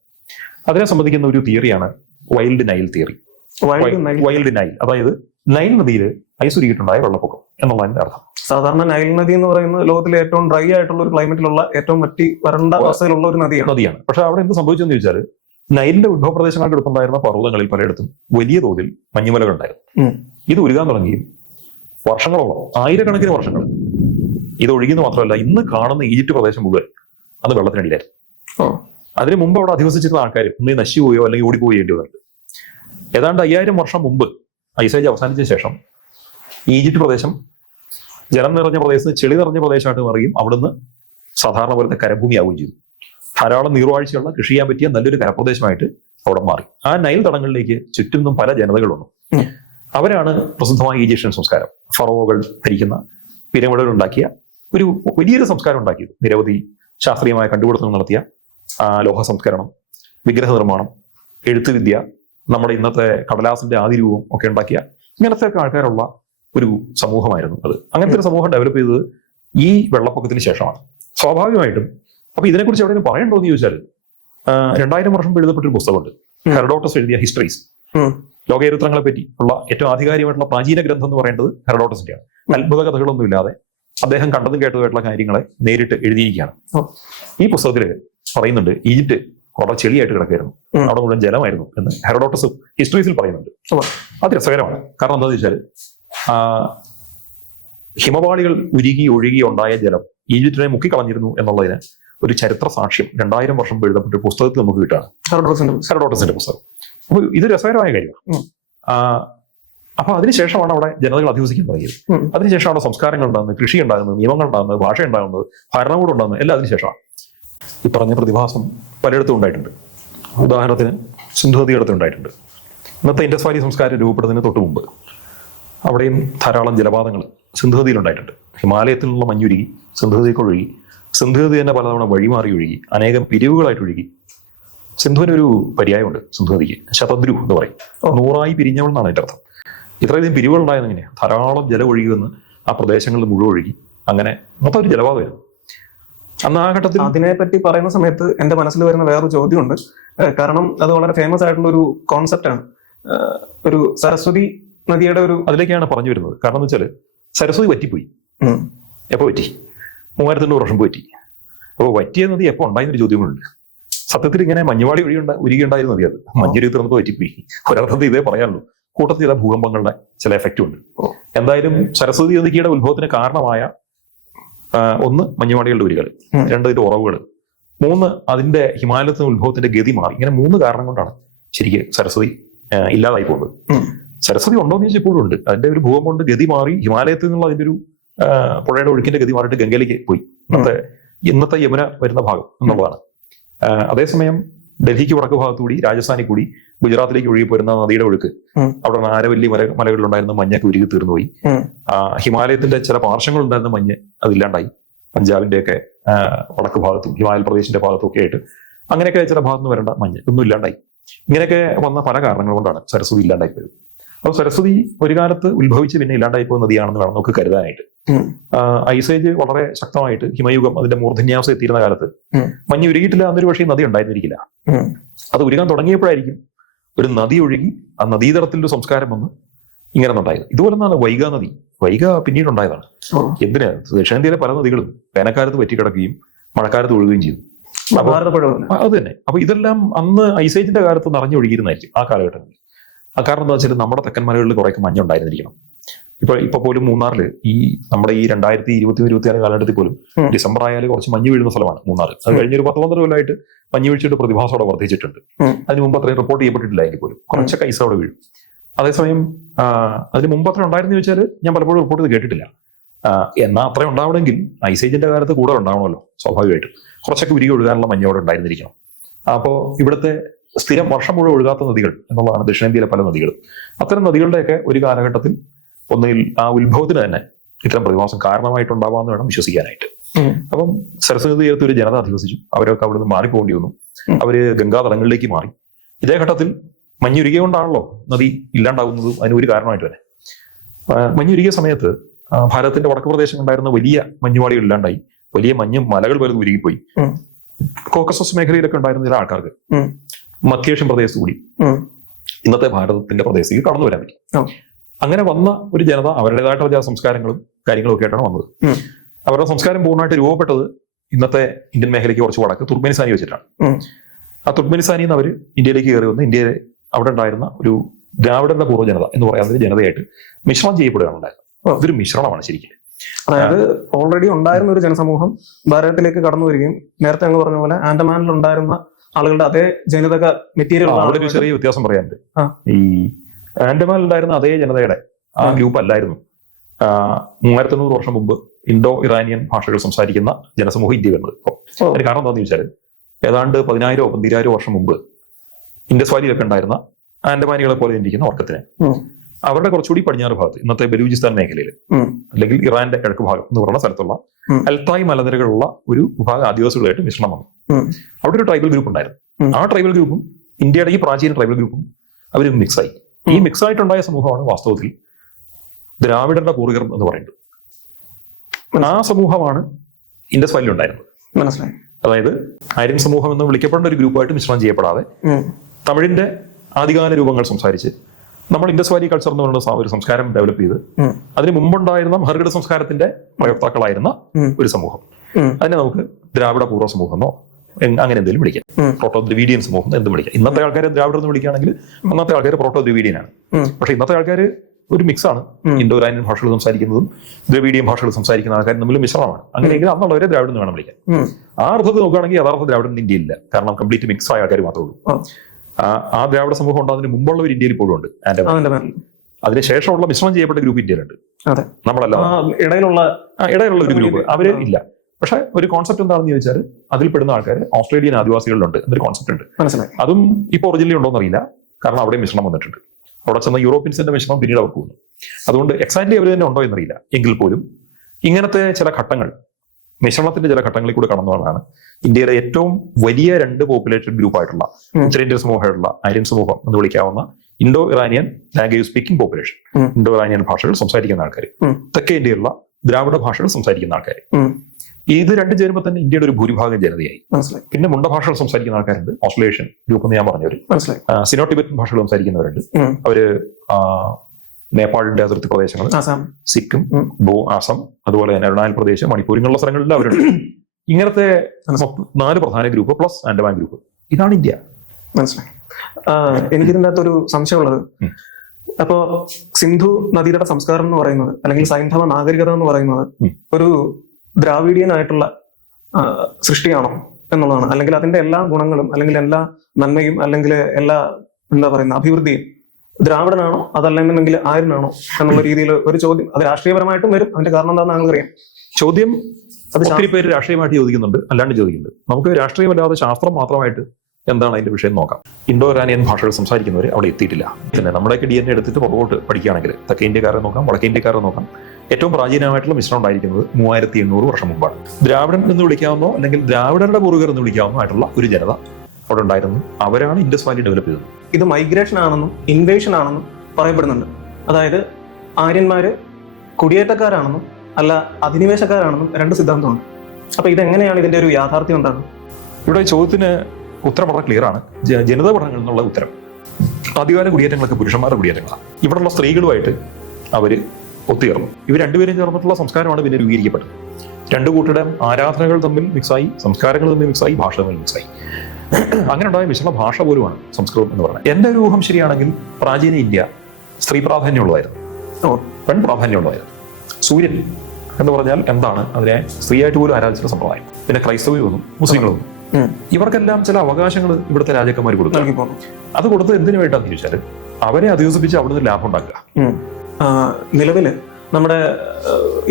Speaker 1: അതിനെ സംബന്ധിക്കുന്ന ഒരു തിയറിയാണ് wild Nile theory.
Speaker 2: Wild Nile
Speaker 1: wild Nile. അതായത് നൈൽ നദിയിൽ ഐസുരുകിയിട്ടുണ്ടായ വെള്ളപ്പൊക്കം എന്നുള്ളതിന്റെ അർത്ഥം.
Speaker 2: സാധാരണ നൈൽ നദി എന്ന് പറയുന്നത് ലോകത്തിലെ ഏറ്റവും ഡ്രൈ ആയിട്ടുള്ള ഒരു ക്ലൈമറ്റിലുള്ള ഏറ്റവും വറ്റി വരണ്ട അവസ്ഥയിലുള്ള ഒരു നദിയാണ്.
Speaker 1: നദിയാണ്. പക്ഷെ അവിടെ എന്ത് സംഭവിച്ചെന്ന് ചോദിച്ചാൽ നൈലിന്റെ ഉത്ഭവ പ്രദേശങ്ങൾക്ക് അടുത്തുണ്ടായിരുന്ന പർവതങ്ങളിൽ പലയിടത്തും വലിയ തോതിൽ മഞ്ഞുമലകൾ ഉണ്ടായിരുന്നു. ഇത് ഉരുകാൻ തുടങ്ങിയും വർഷങ്ങളോളം ആയിരക്കണക്കിന് വർഷങ്ങൾ. ഇത് ഒഴുകിയെന്ന് മാത്രമല്ല ഇന്ന് കാണുന്ന ഈജിപ്റ്റ് പ്രദേശം മുഴുവൻ അത് വെള്ളത്തിനടിയിലായിരുന്നു. അതിന് മുമ്പ് അവിടെ അധിവസിച്ചിരുന്ന ആൾക്കാർ ഒന്നേ നശിപോയോ അല്ലെങ്കിൽ ഓടിപ്പോയേണ്ടി വന്നിട്ടുണ്ട്. ഏതാണ്ട് അയ്യായിരം വർഷം മുമ്പ് ഐസേജ് അവസാനിച്ച ശേഷം ഈജിപ്ത് പ്രദേശം ജലം നിറഞ്ഞ പ്രദേശത്ത് ചെളി നിറഞ്ഞ പ്രദേശമായിട്ട് മാറുകയും അവിടുന്ന് സാധാരണ പോലത്തെ കരഭൂമിയാവുകയും ചെയ്തു. ധാരാളം നീർവാഴ്ചയുള്ള കൃഷി ചെയ്യാൻ പറ്റിയ നല്ലൊരു കരപ്രദേശമായിട്ട് അവിടെ മാറി. ആ നൈൽ തടങ്ങളിലേക്ക് ചുറ്റും പല
Speaker 2: ഉം.
Speaker 1: അവരാണ് പ്രസിദ്ധമായ ഈജിപ്ഷ്യൻ സംസ്കാരം. ഫറോകൾ ഭരിക്കുന്ന പിരമിഡുകൾ ഉണ്ടാക്കിയ ഒരു വലിയൊരു സംസ്കാരം ഉണ്ടാക്കിയത്. നിരവധി ശാസ്ത്രീയമായ കണ്ടുപിടുത്തങ്ങൾ നടത്തിയ ലോഹ സംസ്കരണം വിഗ്രഹ നിർമ്മാണം എഴുത്തുവിദ്യ നമ്മുടെ ഇന്നത്തെ കടലാസിന്റെ ആദ്യ രൂപം ഒക്കെ ഉണ്ടാക്കിയ ഇങ്ങനത്തെ ഒക്കെ ആൾക്കാരുള്ള ഒരു സമൂഹമായിരുന്നു അത്. അങ്ങനത്തെ ഒരു സമൂഹം ഡെവലപ്പ് ചെയ്തത് ഈ വെള്ളപ്പൊക്കത്തിന് ശേഷമാണ്. സ്വാഭാവികമായിട്ടും അപ്പൊ ഇതിനെക്കുറിച്ച് എവിടെയെങ്കിലും പറയണ്ടോ എന്ന് ചോദിച്ചാൽ രണ്ടായിരം വർഷം എഴുതപ്പെട്ടൊരു പുസ്തകമുണ്ട്. ഹെറഡോട്ടസ് എഴുതിയ ഹിസ്റ്ററീസ്. ലോകചരിത്രങ്ങളെ പറ്റി ഉള്ള ഏറ്റവും ആധികാരികമായിട്ടുള്ള പ്രാചീന ഗ്രന്ഥം എന്ന് പറയുന്നത് ഹെറഡോട്ടസിന്റെയാണ്. അത്ഭുത കഥകളൊന്നും ഇല്ലാതെ അദ്ദേഹം കണ്ടതും കേട്ടതുമായിട്ടുള്ള കാര്യങ്ങളെ നേരിട്ട് എഴുതിയിരിക്കുകയാണ്. ഈ പുസ്തകത്തിൽ പറയുന്നുണ്ട് ഈജിപ്റ്റ് വളരെ ചെളിയായിട്ട് കിടക്കായിരുന്നു
Speaker 2: ഉം.
Speaker 1: അവിടെ മുഴുവൻ ജലമായിരുന്നു എന്ന് ഹെറോഡോട്ടസ് ഹിസ്റ്ററീസിൽ പറയുന്നുണ്ട്. അത് രസകരമാണ്. കാരണം എന്താണെന്ന് വെച്ചാൽ ഹിമപാളികൾ ഉരുകി ഒഴുകി ഉണ്ടായ ജലം ഈജിപ്തിനെ മുക്കിക്കളഞ്ഞിരുന്നു എന്നുള്ളതിന് ഒരു ചരിത്ര സാക്ഷ്യം രണ്ടായിരം വർഷം എഴുതപ്പെട്ട ഒരു പുസ്തകത്തിൽ നമുക്ക് കിട്ടുകയാണ്. ഹെറോഡോട്ടസിന്റെ പുസ്തകം. അപ്പൊ ഇത് രസകരമായ കാര്യമാണ്. അപ്പൊ അതിനുശേഷമാണ് അവിടെ ജനതകൾ അധിവസിക്കാൻ തുടങ്ങിയത്
Speaker 2: ഉം.
Speaker 1: അതിനുശേഷം അവിടെ സംസ്കാരങ്ങൾ ഉണ്ടാകുന്നത് കൃഷി ഉണ്ടാകുന്നത് നിയമങ്ങൾ ഉണ്ടാകുന്നത് ഭാഷ ഉണ്ടാകുന്നത് ഭരണകൂടം ഉണ്ടാകുന്നത് എല്ലാം അതിനുശേഷമാണ് ഈ പറഞ്ഞ പ്രതിഭാസം പലയിടത്തും ഉണ്ടായിട്ടുണ്ട്. ഉദാഹരണത്തിന് സിന്ധു ഉണ്ടായിട്ടുണ്ട്. ഇന്നത്തെ ഇൻഡസ് വാലി സംസ്കാരം രൂപപ്പെടുന്നതിന് തൊട്ട് മുമ്പ് അവിടെയും ധാരാളം ജലപാതങ്ങൾ സിന്ധു നദിയിൽ ഉണ്ടായിട്ടുണ്ട്. ഹിമാലയത്തിൽ നിന്നുള്ള മഞ്ഞുരുകി സിന്ധു നദിക്ക് ഒഴുകി സിന്ധു നദി തന്നെ പലതവണ വഴിമാറി ഒഴുകി അനേകം പിരിവുകളായിട്ട് ഒഴുകി. സിന്ധുവിനൊരു പര്യായമുണ്ട് സിന്ധു നദിക്ക് ശതദ്രു എന്ന് പറയും. നൂറായി പിരിഞ്ഞവൾ എന്നാണ് അതിന്റെ അർത്ഥം. ഇത്രയധികം പിരിവുകൾ എങ്ങനെയാണ് ധാരാളം ജലം ഒഴുകി വന്ന് ആ പ്രദേശങ്ങളിൽ മുഴുവൻ ഒഴുകി അങ്ങനെ മൊത്തം ഒരു ജലപാതമായിരുന്നു അന്ന് ആ ഘട്ടത്തിൽ
Speaker 2: അതിനെപ്പറ്റി പറയുന്ന സമയത്ത് എന്റെ മനസ്സിൽ വരുന്ന വേറൊരു ചോദ്യമുണ്ട്. കാരണം അത് വളരെ ഫേമസ് ആയിട്ടുള്ള ഒരു കോൺസെപ്റ്റ് ആണ് ഒരു സരസ്വതി നദിയുടെ ഒരു
Speaker 1: അതിലേക്കാണ് പറഞ്ഞു വരുന്നത്. കാരണം എന്ന് വെച്ചാൽ സരസ്വതി വറ്റിപ്പോയി. എപ്പോ പറ്റി മൂവായിരത്തി എണ്ണൂറ് വർഷം പറ്റി അപ്പോൾ വറ്റിയ നദി എപ്പോ ഉണ്ടായിരുന്നൊരു ചോദ്യങ്ങളുണ്ട്. സത്യത്തിൽ ഇങ്ങനെ മഞ്ഞുവാടി ഒഴിയുണ്ട ഉരുകിയുണ്ടായിരുന്ന നദി അത്. മഞ്ഞുരി തീർന്നപ്പോൾ പറ്റിപ്പോയി ഒരർത്ഥത്തിൽ ഇതേ പറയാനുള്ളൂ. കൂട്ടത്തിൽ ചില ഭൂകമ്പങ്ങളുടെ ചില എഫക്റ്റും ഉണ്ട്. എന്തായാലും സരസ്വതി നദിയുടെ ഉത്ഭവത്തിന് കാരണമായ ഒന്ന് മഞ്ഞുവാടികളുടെ ഉരുകൾ. രണ്ട് ഇതിന്റെ ഉറവുകൾ മൂന്ന് അതിന്റെ ഹിമാലയത്തിന് ഉത്ഭവത്തിന്റെ ഗതി മാറി. ഇങ്ങനെ മൂന്ന് കാരണം കൊണ്ടാണ് ശരിക്കും സരസ്വതി ഇല്ലാതായി പോകുന്നത്. സരസ്വതി ഉണ്ടോ എന്ന് ചോദിച്ചാൽ ഇപ്പോഴും ഉണ്ട്. അതിന്റെ ഒരു ഭൂകമ്പം കൊണ്ട് ഗതി മാറി ഹിമാലയത്തിൽ നിന്നുള്ള അതിന്റെ ഒരു പുഴയുടെ ഒഴുക്കിന്റെ ഗതി മാറിയിട്ട് ഗംഗയിലേക്ക് പോയി. ഇന്നത്തെ ഇന്നത്തെ യമുന വരുന്ന ഭാഗം എന്നുള്ളതാണ്. അതേസമയം ഡൽഹിക്ക് വടക്ക് ഭാഗത്തുകൂടി രാജസ്ഥാനിൽ കൂടി ഗുജറാത്തിലേക്ക് ഒഴുകി പോരുന്ന നദിയുടെ ഒഴുക്ക്. അവിടെ ആരവല്ലി മല മലകളിലുണ്ടായിരുന്ന മഞ്ഞൊക്കെ ഉരുകി തീർന്നുപോയി. ഹിമാലയത്തിന്റെ ചില പാർശ്വങ്ങൾ ഉണ്ടായിരുന്ന മഞ്ഞ് അതില്ലാണ്ടായി. പഞ്ചാബിന്റെ ഒക്കെ വടക്ക് ഭാഗത്തും ഹിമാചൽ പ്രദേശിന്റെ ഭാഗത്തും ഒക്കെ ആയിട്ട് അങ്ങനെയൊക്കെ ചില ഭാഗത്ത് നിന്ന് വരേണ്ട മഞ്ഞ് ഒന്നും ഇല്ലാണ്ടായി. ഇങ്ങനെയൊക്കെ വന്ന പല കാരണങ്ങൾ കൊണ്ടാണ് സരസ്വതി ഇല്ലാണ്ടായി പോയത്. അപ്പോൾ സരസ്വതി ഒരു കാലത്ത് ഉത്ഭവിച്ച് പിന്നെ ഇല്ലാണ്ടായി പോകുന്ന നദിയാണെന്ന് വേണം നമുക്ക് കരുതാനായിട്ട്. ഐസേജ് വളരെ ശക്തമായിട്ട് ഹിമയുഗം അതിന്റെ മൂർധന്യാവസ്ഥ എത്തിയിരുന്ന കാലത്ത്. മഞ്ഞ് ഉരുകിയിട്ടില്ല എന്നൊരു പക്ഷേ നദി ഉണ്ടായിരുന്നിരിക്കില്ല. അത് ഉരുകാൻ തുടങ്ങിയപ്പോഴായിരിക്കും ഒരു നദി ഒഴുകി ആ നദീതടത്തിൽ ഒരു സംസ്കാരം വന്ന് ഇങ്ങനെ ഉണ്ടായത്. ഇതുപോലെ ഒന്നാണ് വൈഗ നദി. വൈഗ പിന്നീട് ഉണ്ടായതാണ്. എന്തിനാ? ദക്ഷിണേന്ത്യയിലെ പല നദികളും വേനൽക്കാലത്ത് പറ്റിക്കിടക്കുകയും മഴക്കാലത്ത് ഒഴുകുകയും ചെയ്തു. അത് തന്നെ. അപ്പൊ ഇതെല്ലാം അന്ന് ഐസേജിന്റെ കാലത്ത് നിറഞ്ഞൊഴുകിയിരുന്നായിരിക്കും ആ കാലഘട്ടങ്ങളിൽ ആ കാരണം എന്താ വെച്ചാൽ നമ്മുടെ തെക്കൻ മലകളിൽ കുറേയൊക്കെ മഞ്ഞുണ്ടായിരുന്നിരിക്കണം. ഇപ്പൊ ഇപ്പൊ പോലും മൂന്നാറിൽ ഈ നമ്മുടെ ഈ രണ്ടായിരത്തി ഇരുപത്തി ഇരുപത്തിയാറ് കാലഘട്ടത്തിൽ പോലും ഡിസംബർ ആയാലും കുറച്ച് മഞ്ഞ് വീഴുന്ന സ്ഥലമാണ് മൂന്നാർ അത് കഴിഞ്ഞൊരു പത്ത് പന്ത്രണ്ട് കൊല്ലമായിട്ട് മഞ്ഞ് വീഴ്ചയുടെ പ്രതിഭാസം അവിടെ വർദ്ധിച്ചിട്ടുണ്ട്. അതിന് മുമ്പ് അത്രയും റിപ്പോർട്ട് ചെയ്യപ്പെട്ടിട്ടില്ല എങ്കിൽ പോലും. കുറച്ചൊക്കെ ഐസ് അവിടെ വീഴും. അതേസമയം അതിന് മുമ്പ് അത്ര ഉണ്ടായിരുന്നു ചോദിച്ചാൽ ഞാൻ പലപ്പോഴും റിപ്പോർട്ട് ചെയ്ത് കേട്ടിട്ടില്ല. എന്നാൽ എന്നാ അത്ര ഉണ്ടാവണമെങ്കിൽ ഐസേജിന്റെ കാലത്ത് കൂടുതൽ ഉണ്ടാവണമല്ലോ സ്വാഭാവികമായിട്ടും. കുറച്ചൊക്കെ ഉരുകി ഒഴുകാനുള്ള മഞ്ഞ് അവിടെ ഉണ്ടായിരുന്നിരിക്കണം. അപ്പോൾ ഇവിടുത്തെ സ്ഥിരം വർഷം മുഴുവൻ ഒഴുകാത്ത നദികൾ എന്നുള്ളതാണ് ദക്ഷിണേന്ത്യയിലെ പല നദികളും. അത്തരം നദികളുടെയൊക്കെ ഒരു കാലഘട്ടത്തിൽ ഒന്നുകിൽ ആ ഉത്ഭവത്തിന് തന്നെ ഇത്തരം പ്രതിഭാസം കാരണമായിട്ടുണ്ടാവാമെന്ന് വേണം വിശ്വസിക്കാനായിട്ട്. അപ്പം സരസ്വതി തീരത്ത് ഒരു ജനത അധിവസിച്ചു. അവരൊക്കെ അവിടുന്ന് മാറിപ്പോകേണ്ടി വന്നു. അവർ ഗംഗാതടങ്ങളിലേക്ക് മാറി. ഇതേ ഘട്ടത്തിൽ മഞ്ഞുരുകിയ കൊണ്ടാണല്ലോ നദി ഇല്ലാണ്ടാവുന്നതും അതിന് ഒരു കാരണമായിട്ട് തന്നെ. മഞ്ഞുരുകിയ സമയത്ത് ഭാരതത്തിന്റെ വടക്ക് പ്രദേശം ഉണ്ടായിരുന്ന വലിയ മഞ്ഞുവാടികൾ ഇല്ലാണ്ടായി. വലിയ മഞ്ഞും മലകൾ പോലും ഉരുകിപ്പോയി. കോക്കസസ് മേഖലയിലൊക്കെ ഉണ്ടായിരുന്ന ചില ആൾക്കാർക്ക്. മധ്യേഷ്യൻ പ്രദേശത്ത് കൂടി ഇന്നത്തെ ഭാരതത്തിന്റെ പ്രദേശത്തേക്ക് കടന്നു വരാൻ പറ്റി. അങ്ങനെ വന്ന ഒരു ജനത അവരുടേതായിട്ടുള്ള ചില സംസ്കാരങ്ങളും കാര്യങ്ങളും ഒക്കെ ആയിട്ടാണ് വന്നത് അവരുടെ സംസ്കാരം പൂർണമായിട്ട് രൂപപ്പെട്ടത് ഇന്നത്തെ ഇന്ത്യൻ മേഖലയ്ക്ക് കുറച്ച് വടക്ക് തുർക്ക്മെനിസ്ഥാനി വെച്ചിട്ടാണ്. ആ തുർക്ക്മെനിസ്ഥാനിൽ നിന്ന് അവർ ഇന്ത്യയിലേക്ക് കയറി വന്ന് ഇന്ത്യയിലെ അവിടെ ഉണ്ടായിരുന്ന ഒരു ദ്രാവിഡരുടെ പൂർവ ജനത എന്ന് പറയാവുന്ന ഒരു ജനതയായിട്ട് മിശ്രണം ചെയ്യപ്പെടുകയാണ് ഉണ്ടായത് അതൊരു മിശ്രണമാണ് ശരിക്കും.
Speaker 2: അതായത് ഓൾറെഡി ഉണ്ടായിരുന്ന ഒരു ജനസമൂഹം ഭാരതത്തിലേക്ക് കടന്നു വരികയും നേരത്തെ അങ്ങ് പറഞ്ഞ പോലെ ആൻഡമാനിൽ ഉണ്ടായിരുന്ന ആളുകളുടെ അതേ ജനിതക മെറ്റീരിയൽ
Speaker 1: ചെറിയ വ്യത്യാസം പറയാനുണ്ട്. ഈ ആൻഡമാനിൽ ഉണ്ടായിരുന്ന അതേ ജനതയുടെ ആ. ഗ്രൂപ്പ് അല്ലായിരുന്നു മൂവായിരത്തി അഞ്ഞൂറ് വർഷം മുമ്പ് ഇൻഡോ ഇറാനിയൻ ഭാഷകൾ സംസാരിക്കുന്ന ജനസമൂഹം ഇന്ത്യ വരുന്നത്. ഇപ്പോൾ അതിന് കാരണം എന്താണെന്ന് ചോദിച്ചാൽ ഏതാണ്ട് പതിനായിരോ പന്തിരായിരോ വർഷം മുമ്പ് ഇൻഡസ് വാലിയിലൊക്കെ ഉണ്ടായിരുന്ന ആൻഡമാനികളെ പോലെ ഇരിക്കുന്ന വർക്കത്തിന് അവരുടെ കുറച്ചുകൂടി പടിഞ്ഞാറ് ഭാഗത്ത് ഇന്നത്തെ ബലൂചിസ്ഥാൻ മേഖലയിൽ അല്ലെങ്കിൽ ഇറാന്റെ കിഴക്ക് ഭാഗം എന്ന് പറയുന്ന സ്ഥലത്തുള്ള
Speaker 2: അൽത്തായി
Speaker 1: അൽത്തായ് മലനിരകളുള്ള ഒരു വിഭാഗം ആദിവാസികളായിട്ട് മിശ്രണം വന്നു. അവിടെ ഒരു ട്രൈബൽ ഗ്രൂപ്പ് ഉണ്ടായിരുന്നു. ആ ട്രൈബൽ ഗ്രൂപ്പും ഇന്ത്യയുടെ ഈ പ്രാചീന ട്രൈബൽ ഗ്രൂപ്പും അവർ മിക്സായി ഈ. മിക്സ് ആയിട്ടുണ്ടായ സമൂഹമാണ് വാസ്തവത്തിൽ ദ്രാവിഡരുടെ പൂർവികർ എന്ന് പറയുന്നത് ആ സമൂഹമാണ് ഇൻഡസ് വാലിയിൽ ഉണ്ടായിരുന്നത്
Speaker 2: മനസ്സിലായി
Speaker 1: അതായത് ആര്യൻ സമൂഹം എന്ന് വിളിക്കപ്പെടുന്ന ഒരു ഗ്രൂപ്പായിട്ട് മിശ്രണം ചെയ്യപ്പെടാതെ. തമിഴിന്റെ ആദികാല രൂപങ്ങൾ സംസാരിച്ച് നമ്മൾ ഇൻഡസ് വാലി കൾച്ചർ എന്ന് പറയുന്ന ഒരു സംസ്കാരം ഡെവലപ്പ് ചെയ്ത്. അതിന് മുമ്പുണ്ടായിരുന്ന മഹർഗഡ സംസ്കാരത്തിന്റെ പ്രയോക്താക്കളായിരുന്ന ഒരു സമൂഹം. അതിനെ നമുക്ക് ദ്രാവിഡ പൂർവ സമൂഹം എന്നോ എങ് അങ്ങനെ എന്തെങ്കിലും വിളിക്കാം. പ്രോട്ടോ ദ്രവീഡിയൻ സമൂഹം എന്തും വിളിക്കാം. ഇന്നത്തെ ആൾക്കാരെ ദ്രാവിഡർ എന്ന് വിളിക്കുകയാണെങ്കിൽ അന്നത്തെ ആൾക്കാർ പ്രോട്ടോ ദ്രവീഡിയനാണ്
Speaker 2: ആണ്.
Speaker 1: പക്ഷെ ഇന്നത്തെ ആൾക്കാർ ഒരു മിക്സ് ആണ്. ഇൻഡോ ഇറാനിയൻ ഭാഷകൾ സംസാരിക്കുന്നതും ദ്രവീഡിയൻ ഭാഷകൾ സംസാരിക്കുന്ന ആൾക്കാരും തമ്മിൽ മിശ്രമാണ് അങ്ങനെയെങ്കിൽ അന്നുള്ളവരെ ദ്രാവിഡ് എന്ന് വേണം വിളിക്കാൻ. ആ അർത്ഥത്തിൽ നോക്കുകയാണെങ്കിൽ യഥാർത്ഥ ദ്രാവിഡൻ ഇന്ത്യയില്ല കാരണം കംപ്ലീറ്റ് മിക്സ് ആയ ആൾക്കാർ മാത്രമേ ഉള്ളൂ.
Speaker 2: ആ.
Speaker 1: ദ്രാവിഡ സമൂഹം ഉണ്ടാകുന്നതിന് മുമ്പുള്ള ഒരു ഇന്ത്യയിൽ ഇപ്പോഴും ഉണ്ട്. അതിനുശേഷമുള്ള മിശ്രണം ചെയ്യപ്പെട്ട ഗ്രൂപ്പ് ഇന്ത്യയിലുണ്ട്. നമ്മളല്ല.
Speaker 2: ഇടയിലുള്ള
Speaker 1: ഇടയിലുള്ള ഒരു ഗ്രൂപ്പ്
Speaker 2: അവർ
Speaker 1: ഇല്ല. പക്ഷെ ഒരു കോൺസെപ്റ്റ് എന്താണെന്ന് ചോദിച്ചാൽ അതിൽ പെടുന്ന ആൾക്കാർ ഓസ്ട്രേലിയൻ ആദിവാസികളിലുണ്ട് എന്നൊരു കോൺസെപ്റ്റ് ഉണ്ട്.
Speaker 2: മനസ്സിലായി.
Speaker 1: അതും ഇപ്പോൾ ഒറിജിനലി ഉണ്ടോ എന്നറിയില്ല. കാരണം അവിടെ മിശ്രണം വന്നിട്ടുണ്ട്. അവിടെ ചെന്ന യൂറോപ്യൻസിന്റെ മിശ്രണം പിന്നീട് അവർക്ക് വന്നു. അതുകൊണ്ട് എക്സാക്ട്ലി അവർ തന്നെ ഉണ്ടോ എന്നറിയില്ല. എങ്കിൽ പോലും ഇങ്ങനത്തെ ചില ഘട്ടങ്ങൾ മിശ്രണത്തിന്റെ ചില ഘട്ടങ്ങളിൽ കൂടെ കടന്നുകൊണ്ടാണ് ഇന്ത്യയിലെ ഏറ്റവും വലിയ രണ്ട് പോപ്പുലേറ്റഡ് ഗ്രൂപ്പായിട്ടുള്ള
Speaker 2: ആയിട്ടുള്ള
Speaker 1: ഉത്തരേന്ത്യൻ സമൂഹമായിട്ടുള്ള ആര്യൻ സമൂഹം എന്ന് വിളിക്കാവുന്ന Indo Iranian language speaking population. Indo Iranian ഭാഷകൾ സംസാരിക്കുന്ന ആൾക്കാർ. തെക്കേ ഇന്ത്യയിലുള്ള ദ്രാവിഡ ഭാഷകൾ സംസാരിക്കുന്ന ആൾക്കാർ. ഇത് രണ്ട് ചേരുമ്പോൾ തന്നെ ഇന്ത്യയുടെ ഒരു ഭൂരിഭാഗം ജനതയായി.
Speaker 2: മനസ്സിലായി.
Speaker 1: പിന്നെ മുണ്ട ഭാഷകൾ സംസാരിക്കുന്ന ആൾക്കാരുണ്ട്. ഓസ്ട്രേലേഷ്യൻ ഗ്രൂപ്പ് എന്ന് ഞാൻ പറഞ്ഞവര്.
Speaker 2: മനസ്സിലായി.
Speaker 1: സിനോ ടിബറ്റൻ ഭാഷകൾ സംസാരിക്കുന്നവരുണ്ട്. അവർ നേപ്പാളിന്റെ അതിർത്തി പ്രദേശങ്ങൾ
Speaker 2: ആസാം.
Speaker 1: സിക്കിം. ബോ ആസം അതുപോലെ തന്നെ അരുണാചൽ പ്രദേശ് മണിപ്പൂർ ഇങ്ങനെയുള്ള സ്ഥലങ്ങളിൽ അവരുണ്ട്. ഇങ്ങനത്തെ നാല് പ്രധാന ഗ്രൂപ്പ് പ്ലസ് ആൻഡമാൻ ഗ്രൂപ്പ്. ഇതാണ് ഇന്ത്യ.
Speaker 2: മനസ്സിലായി. എനിക്ക് എനിക്കിതിന്റെ അകത്തൊരു സംശയമുള്ളത്. അപ്പോ സിന്ധു നദീതട സംസ്കാരം എന്ന് പറയുന്നത് അല്ലെങ്കിൽ സൈന്ധവ നാഗരികത എന്ന് പറയുന്നത് ഒരു ദ്രാവിഡിയൻ ആയിട്ടുള്ള സൃഷ്ടിയാണോ എന്നുള്ളതാണ്. അല്ലെങ്കിൽ അതിന്റെ എല്ലാ ഗുണങ്ങളും അല്ലെങ്കിൽ എല്ലാ നന്മയും അല്ലെങ്കിൽ എല്ലാ എന്താ പറയുന്ന അഭിവൃദ്ധിയും ദ്രാവിഡനാണോ അതല്ലെന്നുണ്ടെങ്കിൽ ആര്യനാണോ എന്നുള്ള രീതിയിൽ ഒരു ചോദ്യം അത് രാഷ്ട്രീയപരമായിട്ടും വരും. അതിന്റെ കാരണം എന്താണെന്ന് ഞങ്ങൾക്കറിയാം.
Speaker 1: ചോദ്യം
Speaker 2: അത്
Speaker 1: ഒത്തിരി പേര് രാഷ്ട്രീയമായിട്ട് ചോദിക്കുന്നുണ്ട് അല്ലാണ്ട് ചോദിക്കുന്നുണ്ട്. നമുക്ക് രാഷ്ട്രീയമല്ലാതെ ശാസ്ത്രം മാത്രമായിട്ട് എന്താണ് അതിന്റെ വിഷയം നോക്കാം. ഇൻഡോ ഇറാനിയൻ ഭാഷകൾ സംസാരിക്കുന്നവർ അവിടെ എത്തിയിട്ടില്ല. പിന്നെ നമ്മുടെയൊക്കെ ഡി എൻ എടുത്തിട്ട് പുറകോട്ട് പഠിക്കുകയാണെങ്കിൽ തെക്കേ ഇന്ത്യക്കാരെ നോക്കാം വടക്കേ ഇന്ത്യക്കാരെ നോക്കാം. ഏറ്റവും പ്രാചീനമായിട്ടുള്ള മിശ്രണം ഉണ്ടായിരിക്കുന്നത് മൂവായിരത്തി എണ്ണൂറ് വർഷം മുമ്പാണ്. ദ്രാവിഡൻ എന്ന് വിളിക്കാവുന്നോ അല്ലെങ്കിൽ ദ്രാവിഡരുടെ പൂർവികർ എന്ന് വിളിക്കാവുന്നോ ആയിട്ടുള്ള ഒരു ജനത അവിടെ ഉണ്ടായിരുന്നു. അവരാണ് ഇൻഡസ് വാലി ഡെവലപ്പ് ചെയ്തത്.
Speaker 2: ഇത് മൈഗ്രേഷൻ ആണെന്നും ഇൻവേഷൻ ആണെന്നും പറയപ്പെടുന്നുണ്ട്. അതായത് ആര്യന്മാര് കുടിയേറ്റക്കാരാണെന്നും അല്ല അധിനിവേശക്കാരാണെന്നും രണ്ട് സിദ്ധാന്തമുണ്ട്. അപ്പൊ ഇതെങ്ങനെയാണ് ഇതിന്റെ ഒരു യാഥാർത്ഥ്യം ഉണ്ടാകുന്നത്?
Speaker 1: ഇവിടെ ചോദ്യത്തിന് ഉത്തരം വളരെ ക്ലിയർ ആണ്. ജനത പഠനങ്ങൾ നിന്നുള്ള ഉത്തരം. ആദ്യകാല കുടിയേറ്റങ്ങളൊക്കെ പുരുഷന്മാരുടെ കുടിയേറ്റങ്ങളാണ്. ഇവിടെയുള്ള സ്ത്രീകളുമായിട്ട് അവർ ഒത്തുചേർന്നു. ഇവർ രണ്ടുപേരും ചേർന്നിട്ടുള്ള സംസ്കാരമാണ് പിന്നെ രൂപീകരിക്കപ്പെട്ടത്. രണ്ടു കൂട്ടരുടെ ആരാധനകൾ തമ്മിൽ മിക്സായി സംസ്കാരങ്ങൾ തമ്മിൽ മിക്സായി ഭാഷ തമ്മിൽ മിക്സായി അങ്ങനെ ഉണ്ടായ മിശ്രണ ഭാഷ പോലുമാണ് സംസ്കൃതം എന്ന് പറയുന്നത്. എന്റെ ഒരു ഊഹം ശരിയാണെങ്കിൽ പ്രാചീന ഇന്ത്യ സ്ത്രീ പ്രാധാന്യമുള്ളതായിരുന്നു. പെൺ പ്രാധാന്യമുള്ളതായിരുന്നു. സൂര്യൻ എന്ന് പറഞ്ഞാൽ എന്താണ്? അതിനെ സ്ത്രീയായിട്ട് പോലും ആരാധിച്ചിട്ടുള്ള സമ്പ്രദായം പിന്നെ ക്രൈസ്തവരും വന്നു മുസ്ലിങ്ങളും വന്നു. ഇവർക്കെല്ലാം ചില അവകാശങ്ങൾ ഇവിടുത്തെ രാജാക്കന്മാർ കൊടുത്തു. അത് കൊടുത്തത് എന്തിനു വേണ്ടാന്ന് ചോദിച്ചാൽ അവരെ അധിവസിപ്പിച്ച് അവിടുന്ന് ലാഭം ഉണ്ടാക്കുക.
Speaker 2: നിലവിൽ നമ്മുടെ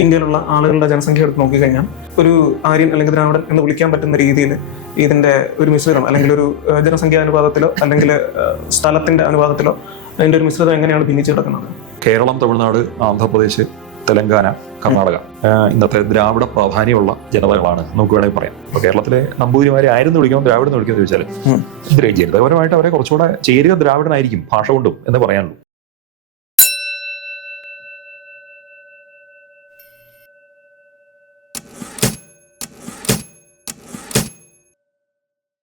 Speaker 2: ഇന്ത്യയിലുള്ള ആളുകളുടെ ജനസംഖ്യ എടുത്ത് നോക്കിക്കഴിഞ്ഞാൽ ഒരു ആര്യൻ അല്ലെങ്കിൽ ദ്രാവിഡൻ എന്ന് വിളിക്കാൻ പറ്റുന്ന രീതിയിൽ ഇതിന്റെ ഒരു മിശ്രിതം അല്ലെങ്കിൽ ഒരു ജനസംഖ്യാ അനുപാതത്തിലോ അല്ലെങ്കിൽ സ്ഥലത്തിന്റെ അനുപാതത്തിലോ അതിന്റെ ഒരു മിശ്രിതം എങ്ങനെയാണ് ഭിന്നിച്ചു കിടക്കുന്നത്?
Speaker 1: കേരളം തമിഴ്നാട് ആന്ധ്രാപ്രദേശ് തെലങ്കാന കർണാടക. ഇന്നത്തെ ദ്രാവിഡ പ്രാധാന്യമുള്ള ജനതകളാണ് നമുക്ക് വേണമെങ്കിൽ പറയാം. അപ്പോൾ കേരളത്തിലെ നമ്പൂതിരിമാരെ ആയിരുന്നു വിളിക്കണം ദ്രാവിഡെന്ന് വിളിക്കുമെന്ന് ചോദിച്ചാൽ
Speaker 2: ഇത്രയും
Speaker 1: ഇത്രയും ചരിത്രപരമായിട്ട് അവരെ കുറച്ചുകൂടെ ചേരുക ദ്രാവിഡനായിരിക്കും ഭാഷ കൊണ്ടും എന്ന് പറയാനുള്ളൂ.